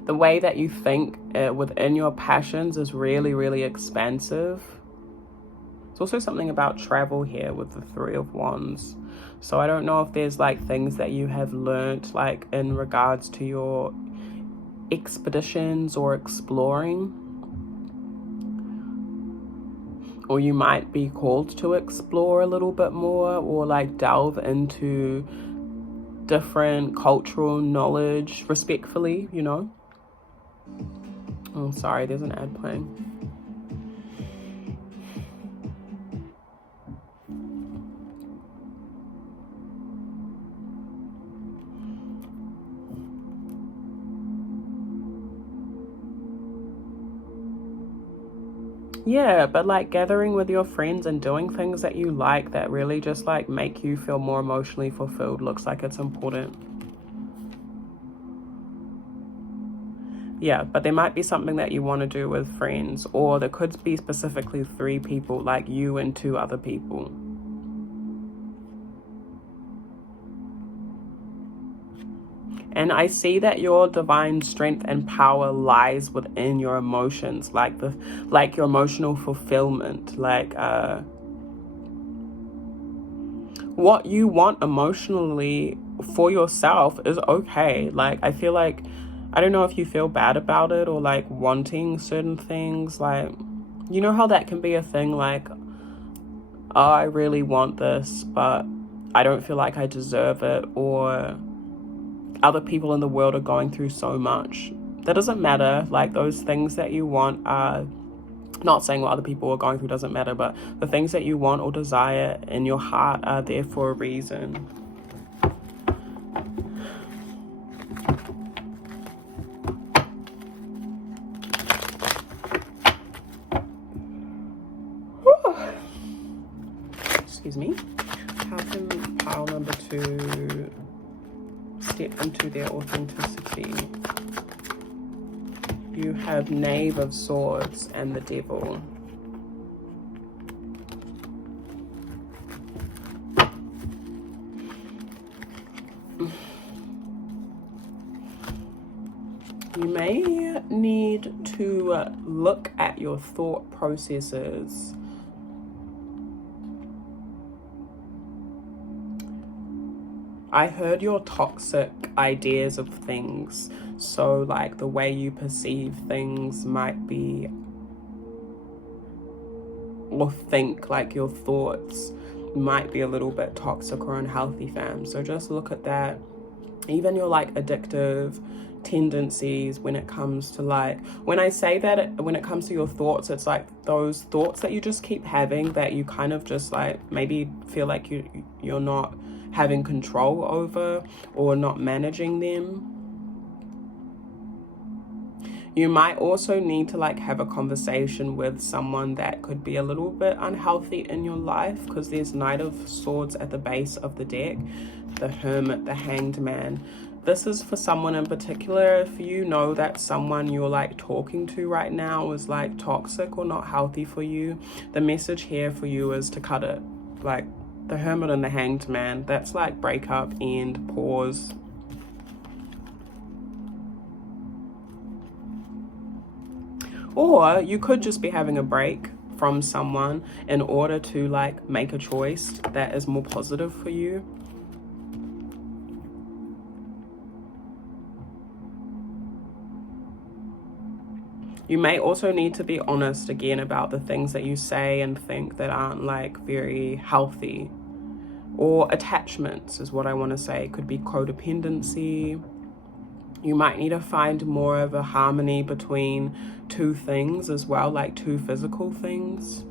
The way that you think within your passions is really, really expansive. It's also something about travel here with the 3 of Wands. So I don't know if there's like things that you have learnt like in regards to your expeditions or exploring, or you might be called to explore a little bit more, or like delve into different cultural knowledge respectfully, you know. Oh, sorry, there's an ad playing. Yeah, but like gathering with your friends and doing things that you like that really just like make you feel more emotionally fulfilled looks like it's important. Yeah, but there might be something that you want to do with friends, or there could be specifically 3 people, like you and 2 other people. And I see that your divine strength and power lies within your emotions, like your emotional fulfillment, like what you want emotionally for yourself is okay. Like, I feel like, I don't know if you feel bad about it, or like wanting certain things, like, you know how that can be a thing, like, oh, I really want this, but I don't feel like I deserve it, or other people in the world are going through so much. That doesn't matter. Like, those things that you want are, not saying what other people are going through doesn't matter, but the things that you want or desire in your heart are there for a reason. Excuse me. How can pile number 2 step into their authenticity? You have Knave of Swords and the Devil. You may need to look at your thought processes. I heard your toxic ideas of things. So like the way you perceive things might be, or think, like your thoughts might be a little bit toxic or unhealthy, fam. So just look at that. Even your like addictive tendencies when it comes to like, when I say that, when it comes to your thoughts, it's like those thoughts that you just keep having that you kind of just like maybe feel like you're not having control over or not managing them. You might also need to like have a conversation with someone that could be a little bit unhealthy in your life, because there's Knight of Swords at the base of the deck, the Hermit, the Hanged Man. This is for someone in particular. If you know that someone you're like talking to right now is like toxic or not healthy for you, the message here for you is to cut it. Like the Hermit and the Hanged Man, that's like break up, end, pause. Or you could just be having a break from someone in order to like make a choice that is more positive for you. You may also need to be honest again about the things that you say and think that aren't like very healthy. Or attachments is what I want to say. It could be codependency. You might need to find more of a harmony between two things as well, like two physical things.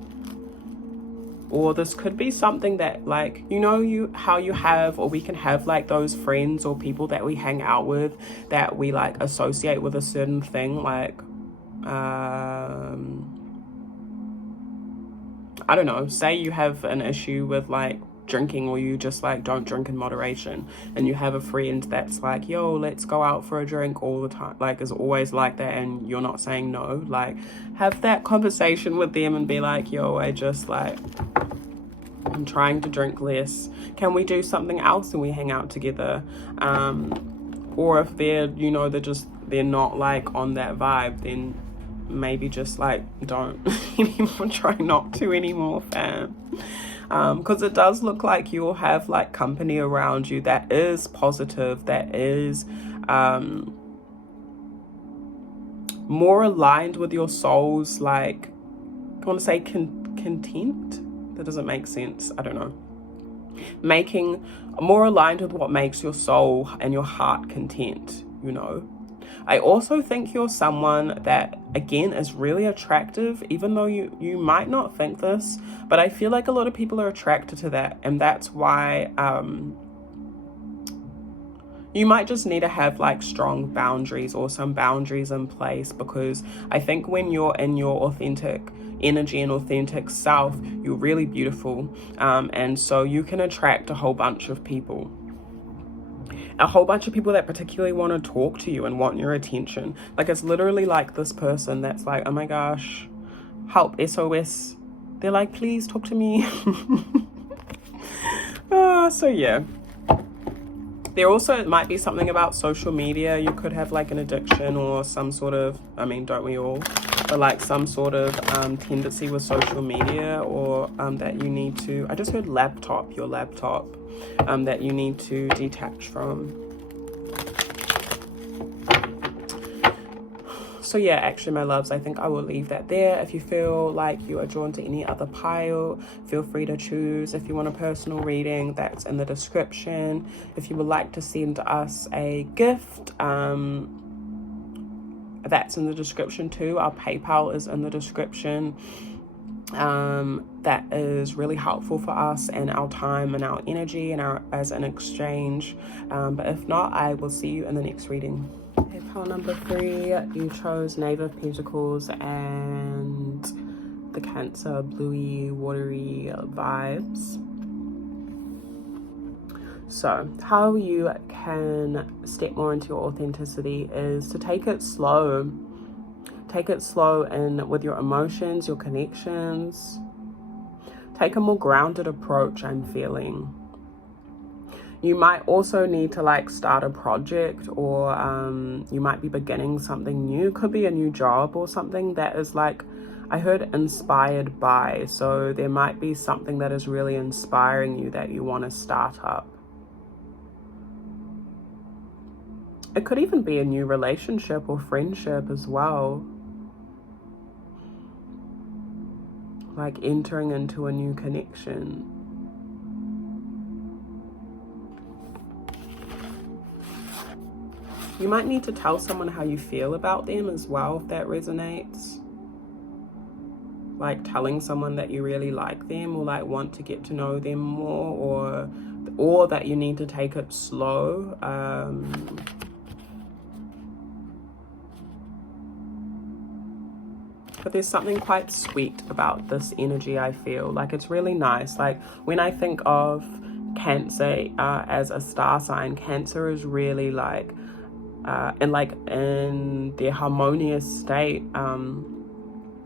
Or this could be something that like, you know, how you have, or we can have like those friends or people that we hang out with that we like associate with a certain thing, like I don't know, say you have an issue with like drinking, or you just like don't drink in moderation, and you have a friend that's like, yo, let's go out for a drink all the time, like is always like that, and you're not saying no. Like have that conversation with them and be like, yo, I'm trying to drink less, can we do something else and we hang out together? Or if they're, you know, they're not like on that vibe, then maybe just like don't anymore, try not to anymore, fam. Because it does look like you'll have like company around you that is positive, that is more aligned with your soul's, like, I want to say content. That doesn't make sense. I don't know. Making more aligned with what makes your soul and your heart content, you know. I also think you're someone that, again, is really attractive, even though you might not think this, but I feel like a lot of people are attracted to that, and that's why you might just need to have like strong boundaries or some boundaries in place, because I think when you're in your authentic energy and authentic self, you're really beautiful, and so you can attract a whole bunch of people. A whole bunch of people that particularly want to talk to you and want your attention. Like it's literally like this person that's like, oh my gosh, help, SOS. They're like, please talk to me. So yeah. There also might be something about social media. You could have like an addiction or some sort of, I mean, don't we all? But like some sort of tendency with social media, or that you need to, I just heard laptop, your laptop, that you need to detach from. So yeah, actually, my loves, I think I will leave that there. If you feel like you are drawn to any other pile, feel free to choose. If you want a personal reading, that's in the description. If you would like to send us a gift, that's in the description too. Our PayPal is in the description. That is really helpful for us and our time and our energy and as an exchange. But if not, I will see you in the next reading. Okay, pile number 3, you chose Knave of Pentacles and the Cancer bluey watery vibes. So how you can step more into your authenticity is to take it slow. Take it slow in with your emotions, your connections. Take a more grounded approach, I'm feeling. You might also need to like start a project, or you might be beginning something new. Could be a new job or something that is like, I heard inspired by. So there might be something that is really inspiring you that you want to start up. It could even be a new relationship or friendship as well. Like entering into a new connection. You might need to tell someone how you feel about them as well, if that resonates. Like telling someone that you really like them, or like want to get to know them more, or that you need to take it slow. But there's something quite sweet about this energy, I feel. Like it's really nice. Like when I think of Cancer as a star sign, Cancer is really like, in their harmonious state. I'm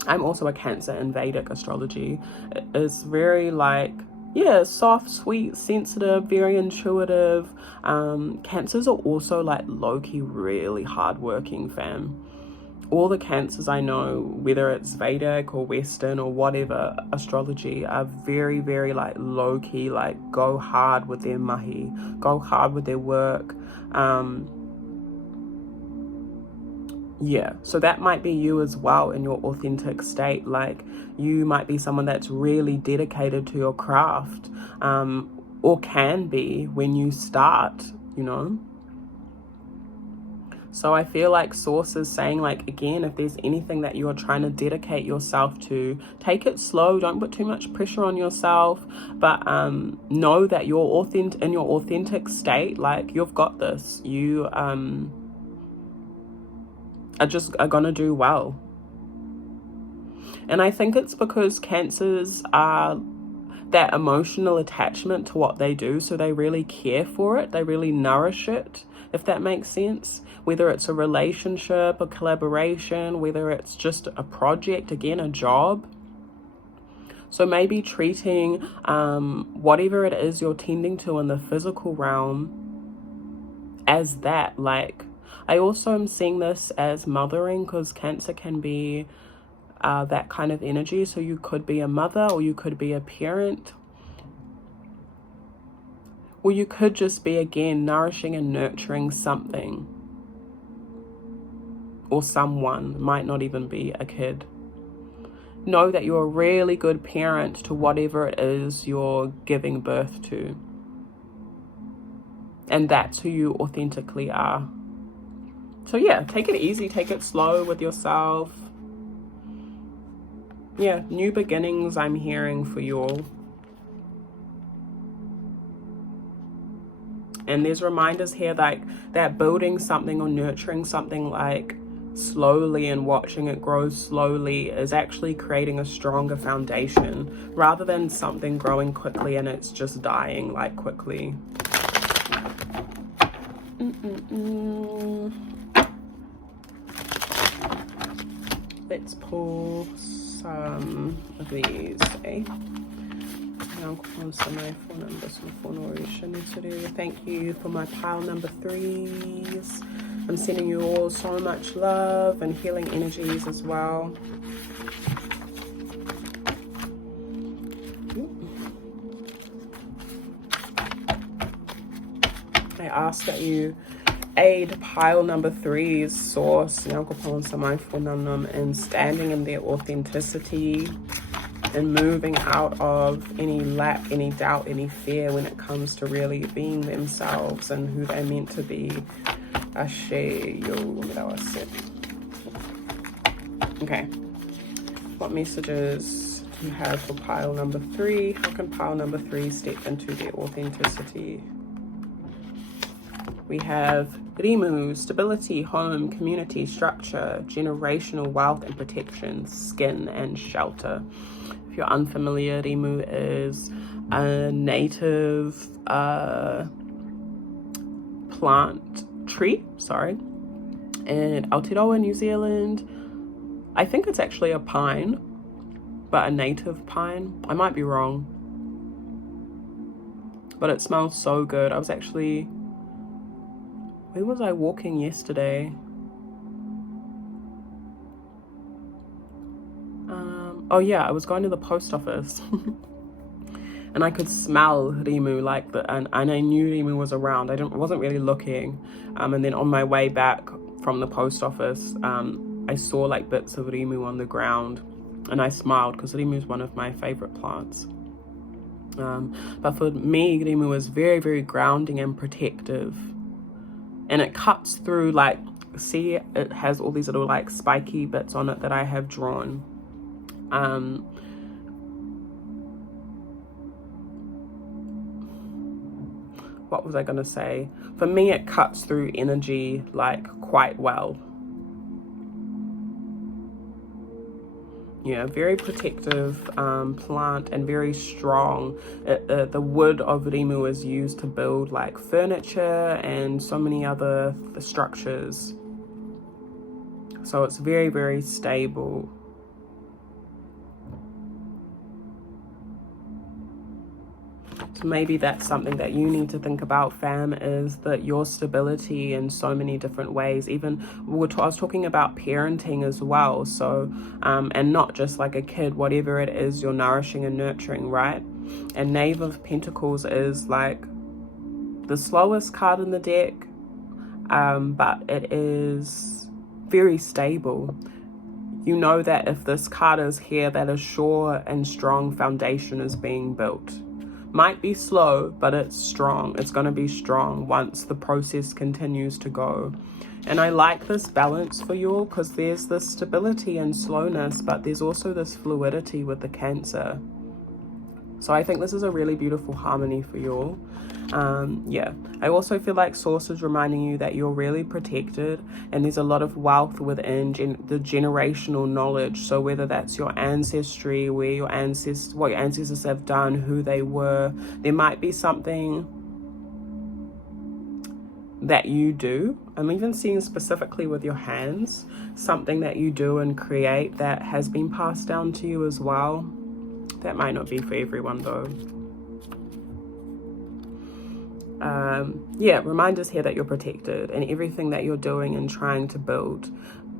also a Cancer in Vedic astrology. It's very like, yeah, soft, sweet, sensitive, very intuitive. Cancers are also like low-key really hardworking, fam. All the Cancers I know, whether it's Vedic or Western or whatever astrology, are very, very like low-key, like go hard with their mahi, go hard with their work. Yeah, so that might be you as well in your authentic state. Like you might be someone that's really dedicated to your craft, or can be when you start, you know. So I feel like Source is saying, like, again, if there's anything that you are trying to dedicate yourself to, take it slow. Don't put too much pressure on yourself. But know that you're in your authentic state. Like, you've got this. You are gonna do well. And I think it's because Cancers are that emotional attachment to what they do. So they really care for it. They really nourish it, if that makes sense. Whether it's a relationship, a collaboration, whether it's just a project, again, a job. So maybe treating whatever it is you're tending to in the physical realm as that. Like, I also am seeing this as mothering, because Cancer can be that kind of energy. So you could be a mother, or you could be a parent, or you could just be, again, nourishing and nurturing something or someone. Might not even be a kid. Know that you're a really good parent to whatever it is you're giving birth to, and that's who you authentically are. So yeah, take it easy, take it slow with yourself. Yeah, new beginnings I'm hearing for you all. And there's reminders here like that building something or nurturing something like slowly and watching it grow slowly is actually creating a stronger foundation, rather than something growing quickly and it's just dying like quickly. Let's pull some of these, eh? Thank you for my pile number 3s. I'm sending you all so much love and healing energies as well. I ask that you aid pile number 3's source, and standing in their authenticity and moving out of any lack, any doubt, any fear when it comes to really being themselves and who they're meant to be. Okay, what messages do you have for pile number 3? How can pile number 3 step into their authenticity? We have Rimu, stability, home, community, structure, generational wealth and protection, skin and shelter. If you're unfamiliar, Rimu is a native plant tree, in Aotearoa, New Zealand. I think it's actually a pine, but a native pine. I might be wrong. But it smells so good. I was actually... Where was I walking yesterday? Oh yeah, I was going to the post office. And I could smell Rimu, and I knew Rimu was around. I wasn't really looking. And then on my way back from the post office, I saw like bits of Rimu on the ground, and I smiled because Rimu is one of my favorite plants. But for me, Rimu is very, very grounding and protective. And it cuts through, see, it has all these little spiky bits on it that I have drawn. What was I going to say? For me, it cuts through energy quite well. Yeah, very protective plant and very strong. The wood of Rimu is used to build furniture and so many other structures. So it's very, very stable. So maybe that's something that you need to think about, fam, is that your stability in so many different ways. Even I was talking about parenting as well. So, and not just like a kid, whatever it is you're nourishing and nurturing, right? And Knave of Pentacles is the slowest card in the deck, but it is very stable. You know that if this card is here, that a sure and strong foundation is being built. Might be slow, but it's strong. It's going to be strong once the process continues to go. And I like this balance for you all because there's this stability and slowness, but there's also this fluidity with the Cancer. So I think this is a really beautiful harmony for you all. Yeah, I also feel like Source is reminding you that you're really protected and there's a lot of wealth within the generational knowledge. So whether that's your ancestry, what your ancestors have done, who they were, there might be something that you do. I'm even seeing specifically with your hands, something that you do and create that has been passed down to you as well. That might not be for everyone though. Yeah, reminders here that you're protected and everything that you're doing and trying to build.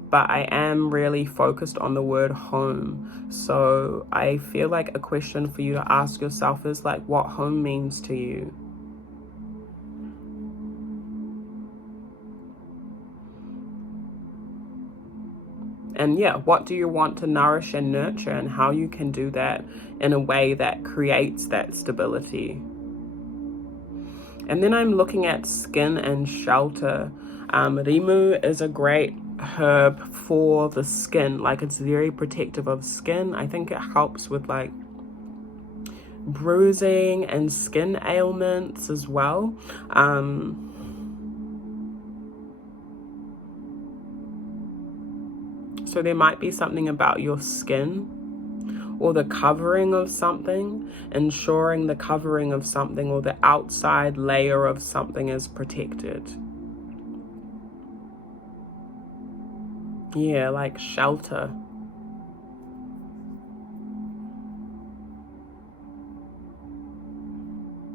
But I am really focused on the word home. So I feel like a question for you to ask yourself is what home means to you. And yeah, what do you want to nourish and nurture, and how you can do that in a way that creates that stability. And then I'm looking at skin and shelter. Rimu is a great herb for the skin. It's very protective of skin. I think it helps with bruising and skin ailments as well. So there might be something about your skin or the covering of something, ensuring the covering of something or the outside layer of something is protected. Yeah, shelter.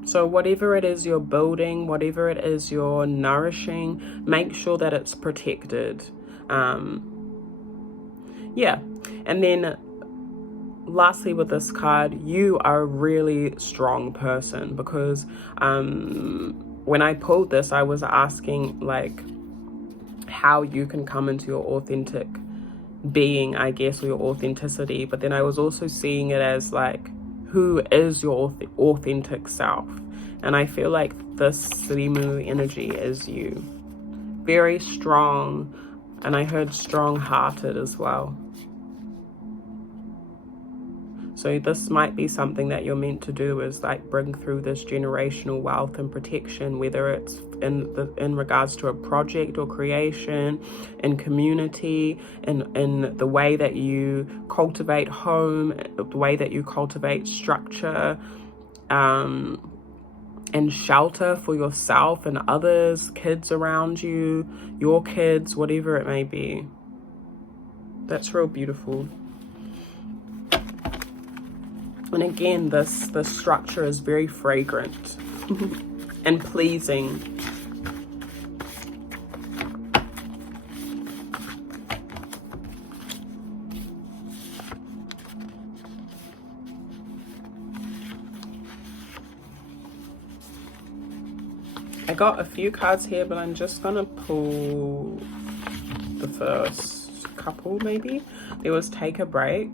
So whatever it is you're building, whatever it is you're nourishing, make sure that it's protected. Yeah, and then lastly with this card, you are a really strong person because when I pulled this, I was asking how you can come into your authentic being, I guess, or your authenticity. But then I was also seeing it as like, who is your authentic self? And I feel like this Sirimu energy is you. Very strong, and I heard strong-hearted as well. So this might be something that you're meant to do, is like bring through this generational wealth and protection, whether it's in regards to a project or creation, in community, in the way that you cultivate home, the way that you cultivate structure, and shelter for yourself and others, kids around you, your kids, whatever it may be. That's real beautiful. And again, this structure is very fragrant and pleasing. I got a few cards here, but I'm just gonna pull the first couple maybe. There was take a break.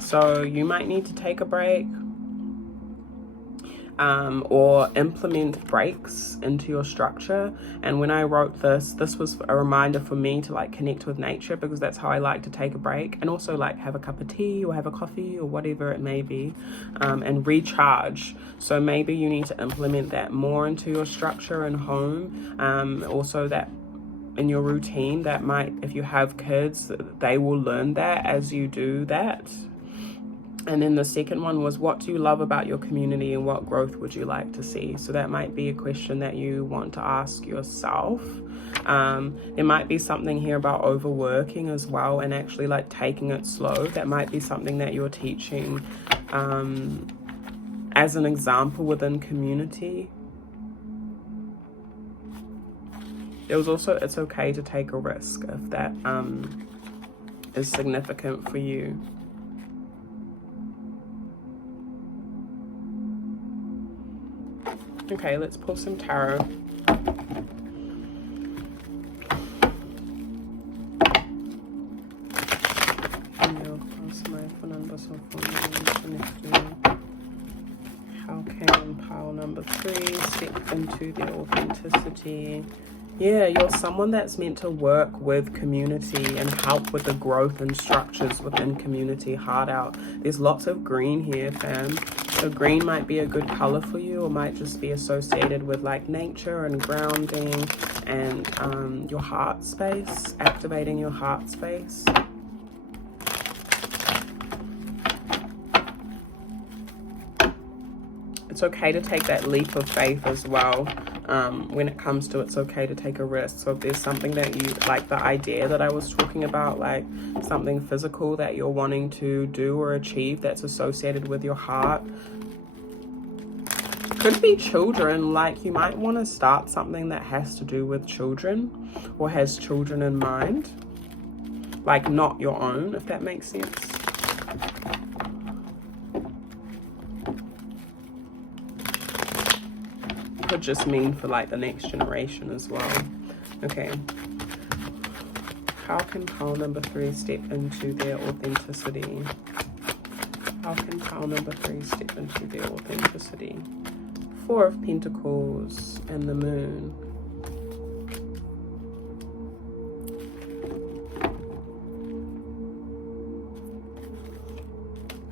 So you might need to take a break, or implement breaks into your structure. And when I wrote this was a reminder for me to like connect with nature, because that's how I like to take a break, and also like have a cup of tea or have a coffee or whatever it may be, and recharge. So maybe you need to implement that more into your structure and home. Also that in your routine, that might, if you have kids, they will learn that as you do that. And then the second one was, what do you love about your community and what growth would you like to see? So that might be a question that you want to ask yourself. There might be something here about overworking as well, and actually like taking it slow. That might be something that you're teaching as an example within community. There was also, it's okay to take a risk if that is significant for you. Okay, let's pull some tarot. How can pile number 3 step into their authenticity? Yeah, you're someone that's meant to work with community and help with the growth and structures within community. Heart out. There's lots of green here, fam. So green might be a good color for you, or might just be associated with like nature and grounding and your heart space, activating your heart space. It's okay to take that leap of faith as well. When it comes to it's okay to take a risk. So if there's something that you like, the idea that I was talking about, like something physical that you're wanting to do or achieve that's associated with your heart, could be children. Like you might want to start something that has to do with children or has children in mind, like not your own, if that makes sense. Could just mean for like the next generation as well. Okay, how can pile number 3 step into their authenticity? How can pile number 3 step into their authenticity? 4 of Pentacles and the Moon.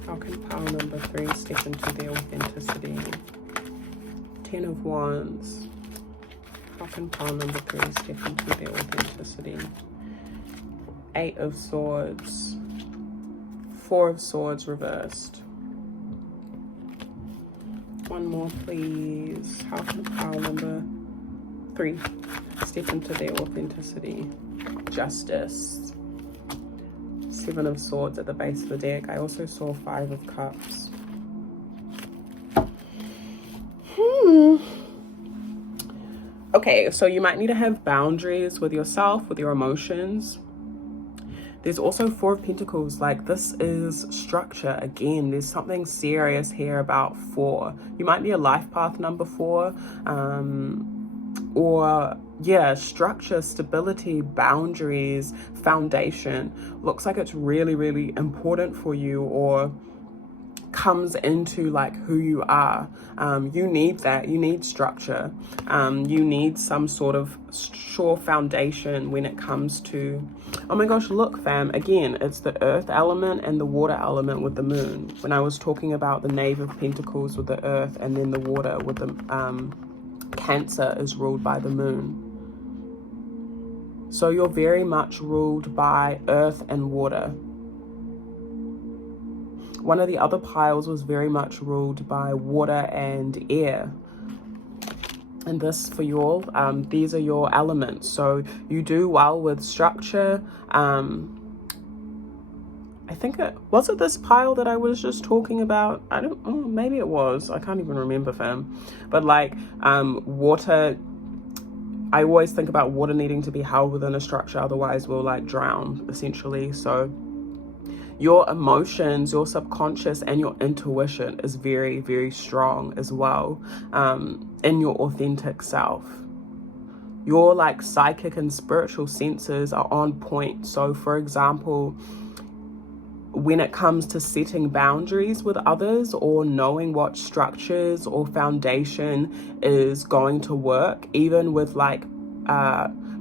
How can pile number 3 step into their authenticity? 10 of Wands. How can pile number 3 step into their authenticity? 8 of Swords. 4 of Swords reversed. One more, please. How can pile number 3 step into their authenticity? Justice. 7 of Swords at the base of the deck. I also saw 5 of Cups. Okay, so you might need to have boundaries with yourself, with your emotions. There's also 4 of Pentacles. Like this is structure again. There's something serious here about 4. You might be a life path number 4, or yeah, structure, stability, boundaries, foundation looks like it's really, really important for you, or comes into like who you are. You need that. You need structure. You need some sort of sure foundation when it comes to, oh my gosh, look fam, again, it's the earth element and the water element with the moon. When I was talking about the Knave of Pentacles with the earth, and then the water with the Cancer is ruled by the moon. So you're very much ruled by earth and water. One of the other piles was very much ruled by water and air. And this for you all, these are your elements. So you do well with structure. I think was it this pile that I was just talking about? Maybe it was. I can't even remember, fam. But like water, I always think about water needing to be held within a structure, otherwise we'll like drown essentially. So your emotions, your subconscious, and your intuition is very, very strong as well in your authentic self. Your like psychic and spiritual senses are on point. So for example, when it comes to setting boundaries with others, or knowing what structures or foundation is going to work, even with like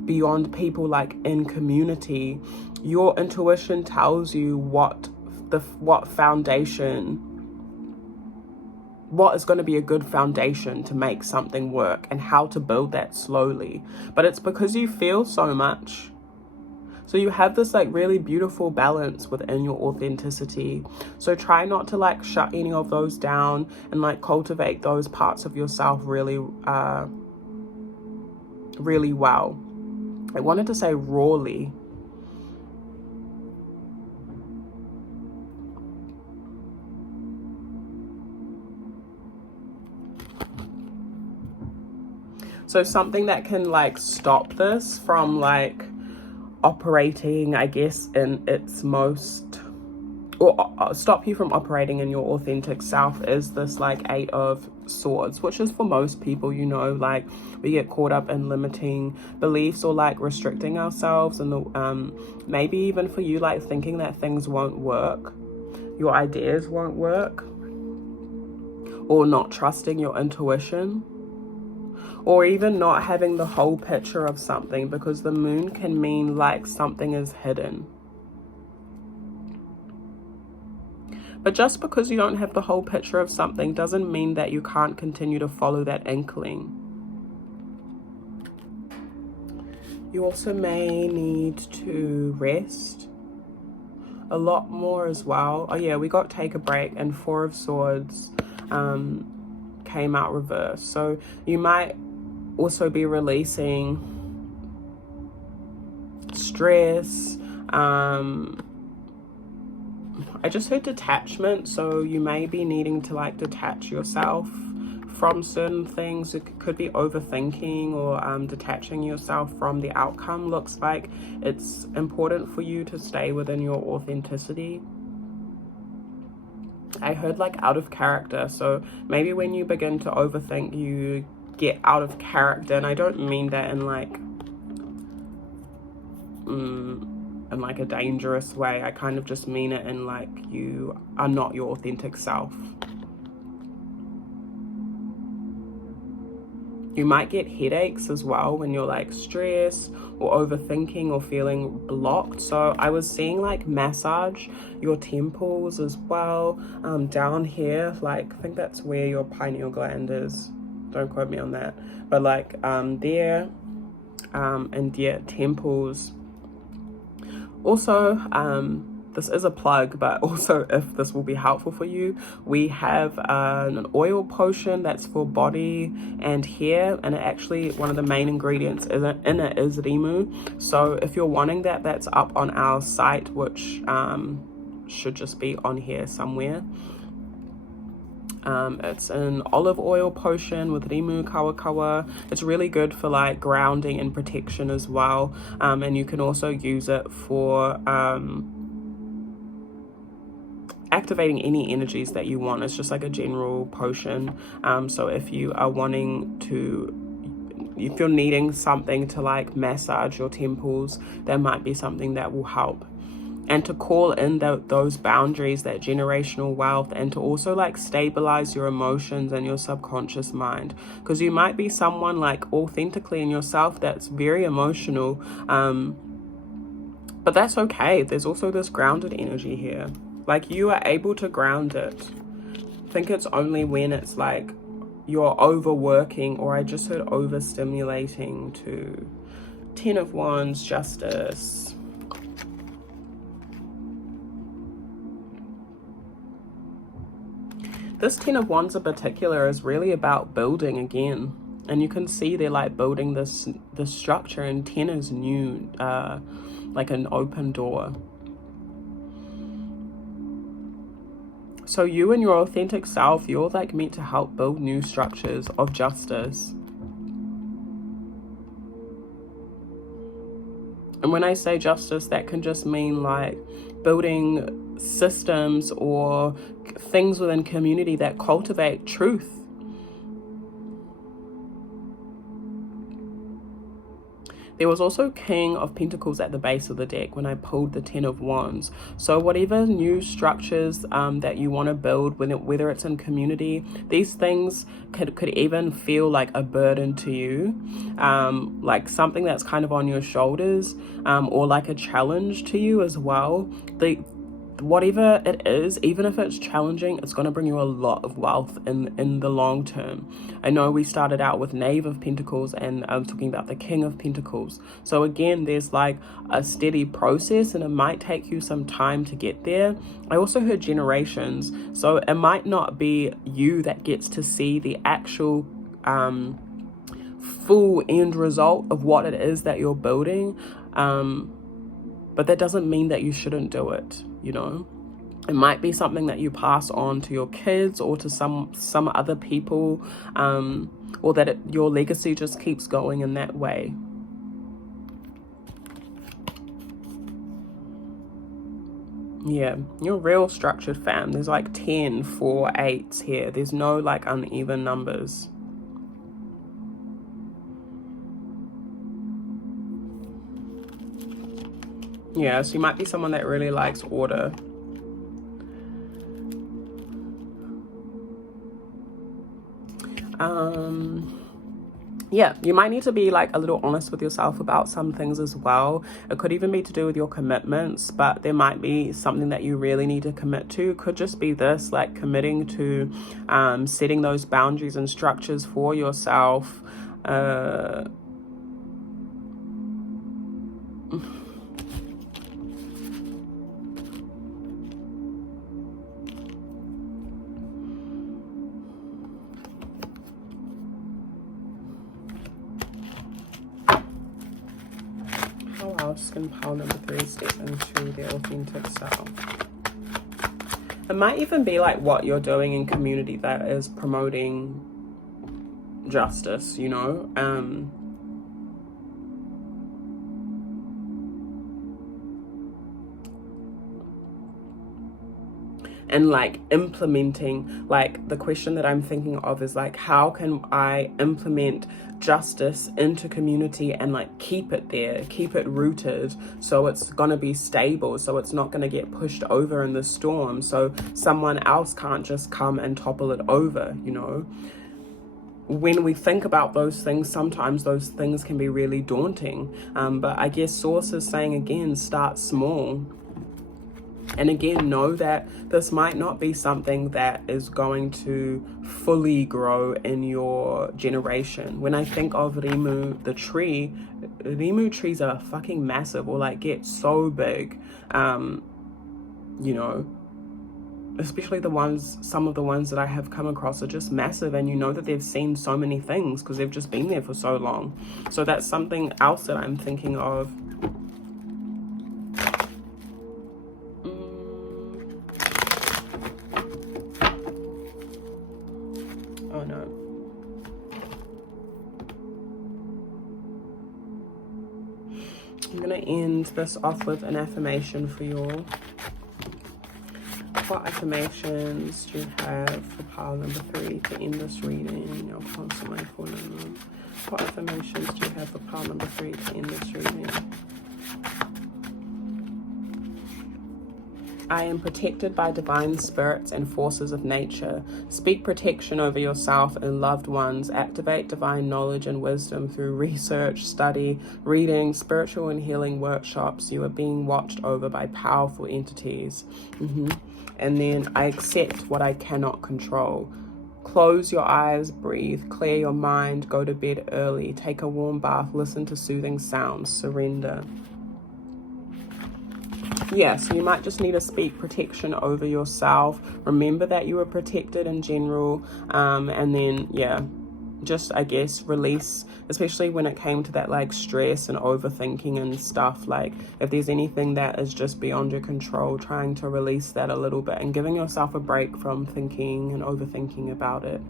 beyond people, like in community, your intuition tells you what foundation, what is going to be a good foundation to make something work, and how to build that slowly. But it's because you feel so much. So you have this like really beautiful balance within your authenticity. So try not to like shut any of those down, and like cultivate those parts of yourself really, really well. I wanted to say rawly. So something that can like stop this from like operating, I guess, in its most, or stop you from operating in your authentic self, is this like 8 of Swords, which is for most people, you know, like we get caught up in limiting beliefs, or like restricting ourselves, and the maybe even for you, like thinking that things won't work, your ideas won't work, or not trusting your intuition, or even not having the whole picture of something, because the moon can mean like something is hidden. But just because you don't have the whole picture of something doesn't mean that you can't continue to follow that inkling. You also may need to rest a lot more as well. Oh yeah, we got take a break, and 4 of Swords came out reverse. So you might also be releasing stress. I just heard detachment, so you may be needing to like detach yourself from certain things. It could be overthinking, or detaching yourself from the outcome. Looks like it's important for you to stay within your authenticity. I heard like out of character, so maybe when you begin to overthink, you get out of character. And I don't mean that in like a dangerous way. I kind of just mean it in like you are not your authentic self. You might get headaches as well when you're like stressed or overthinking or feeling blocked. So I was seeing like massage your temples as well, down here, like I think that's where your pineal gland is, don't quote me on that, but like there, and yeah, temples. Also, this is a plug, but also if this will be helpful for you, we have an oil potion that's for body and hair, and it actually, one of the main ingredients in it is rimu. So if you're wanting that, that's up on our site, which should just be on here somewhere. It's an olive oil potion with rimu kawakawa. It's really good for like grounding and protection as well, and you can also use it for activating any energies that you want. It's just like a general potion. So if you are wanting to if you're needing something to like massage your temples, that might be something that will help. And to call in those boundaries, that generational wealth, and to also like stabilize your emotions and your subconscious mind, because you might be someone like authentically in yourself that's very emotional, but that's okay. There's also this grounded energy here, like you are able to ground it. I think it's only when it's like you're overworking, or I just heard overstimulating too. 10 of Wands, Justice. This 10 of Wands in particular is really about building again. And you can see they're like building this structure, and 10 is new, like an open door. So you and your authentic self, you're like meant to help build new structures of justice. And when I say justice, that can just mean like building systems or things within community that cultivate truth. There was also King of Pentacles at the base of the deck when I pulled the 10 of Wands. So whatever new structures that you want to build, whether it's in community, these things could even feel like a burden to you, like something that's kind of on your shoulders, or like a challenge to you as well. Whatever it is, even if it's challenging, it's going to bring you a lot of wealth in the long term. I know we started out with Knave of Pentacles, and I'm talking about the King of Pentacles. So again, there's like a steady process, and it might take you some time to get there. I also heard generations, so it might not be you that gets to see the actual full end result of what it is that you're building, but that doesn't mean that you shouldn't do it. You know, it might be something that you pass on to your kids or to some other people, or that your legacy just keeps going in that way. Yeah, you're real structured, fam. There's like 10, 4, 8s here. There's no like uneven numbers. Yeah, so you might be someone that really likes order. Yeah, you might need to be like a little honest with yourself about some things as well. It could even be to do with your commitments, but there might be something that you really need to commit to. Could just be this, like committing to setting those boundaries and structures for yourself. Can pile number 3 step into their authentic self. It might even be like what you're doing in community that is promoting justice, you know, and like implementing, like the question that I'm thinking of is like, how can I implement justice into community and like keep it there, keep it rooted, so it's gonna be stable, so it's not gonna get pushed over in the storm, so someone else can't just come and topple it over, you know. When we think about those things, sometimes those things can be really daunting, but I guess Source is saying again, start small. And again, know that this might not be something that is going to fully grow in your generation. When I think of Rimu, the tree, Rimu trees are fucking massive, or like get so big, you know, especially some of the ones that I have come across are just massive, and you know that they've seen so many things because they've just been there for so long. So that's something else that I'm thinking of. Oh no. I'm gonna end this off with an affirmation for you all. What affirmations do you have for pile number 3 to end this reading? I'll constantly pull them. What affirmations do you have for pile number 3 to end this reading? I am protected by divine spirits and forces of nature. Speak protection over yourself and loved ones. Activate divine knowledge and wisdom through research, study, reading, spiritual and healing workshops. You are being watched over by powerful entities. And then I accept what I cannot control. Close your eyes, breathe, clear your mind, go to bed early, take a warm bath, listen to soothing sounds, surrender. Yeah, so you might just need to speak protection over yourself. Remember that you are protected in general. And then, yeah, just, I guess, release, especially when it came to that, like, stress and overthinking and stuff. Like, if there's anything that is just beyond your control, trying to release that a little bit and giving yourself a break from thinking and overthinking about it.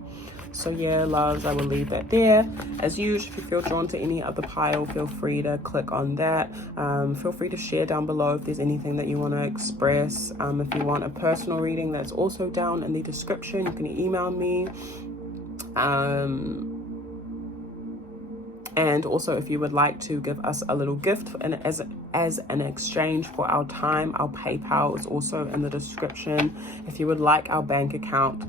So yeah, loves, I will leave that there. As usual, if you feel drawn to any other pile, feel free to click on that. Feel free to share down below if there's anything that you want to express. If you want a personal reading, that's also down in the description. You can email me. And also, if you would like to give us a little gift as an exchange for our time, our PayPal is also in the description. If you would like our bank account,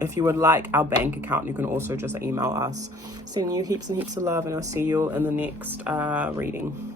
if you would like our bank account, you can also just email us. Sending you heaps and heaps of love, and I'll see you all in the next reading.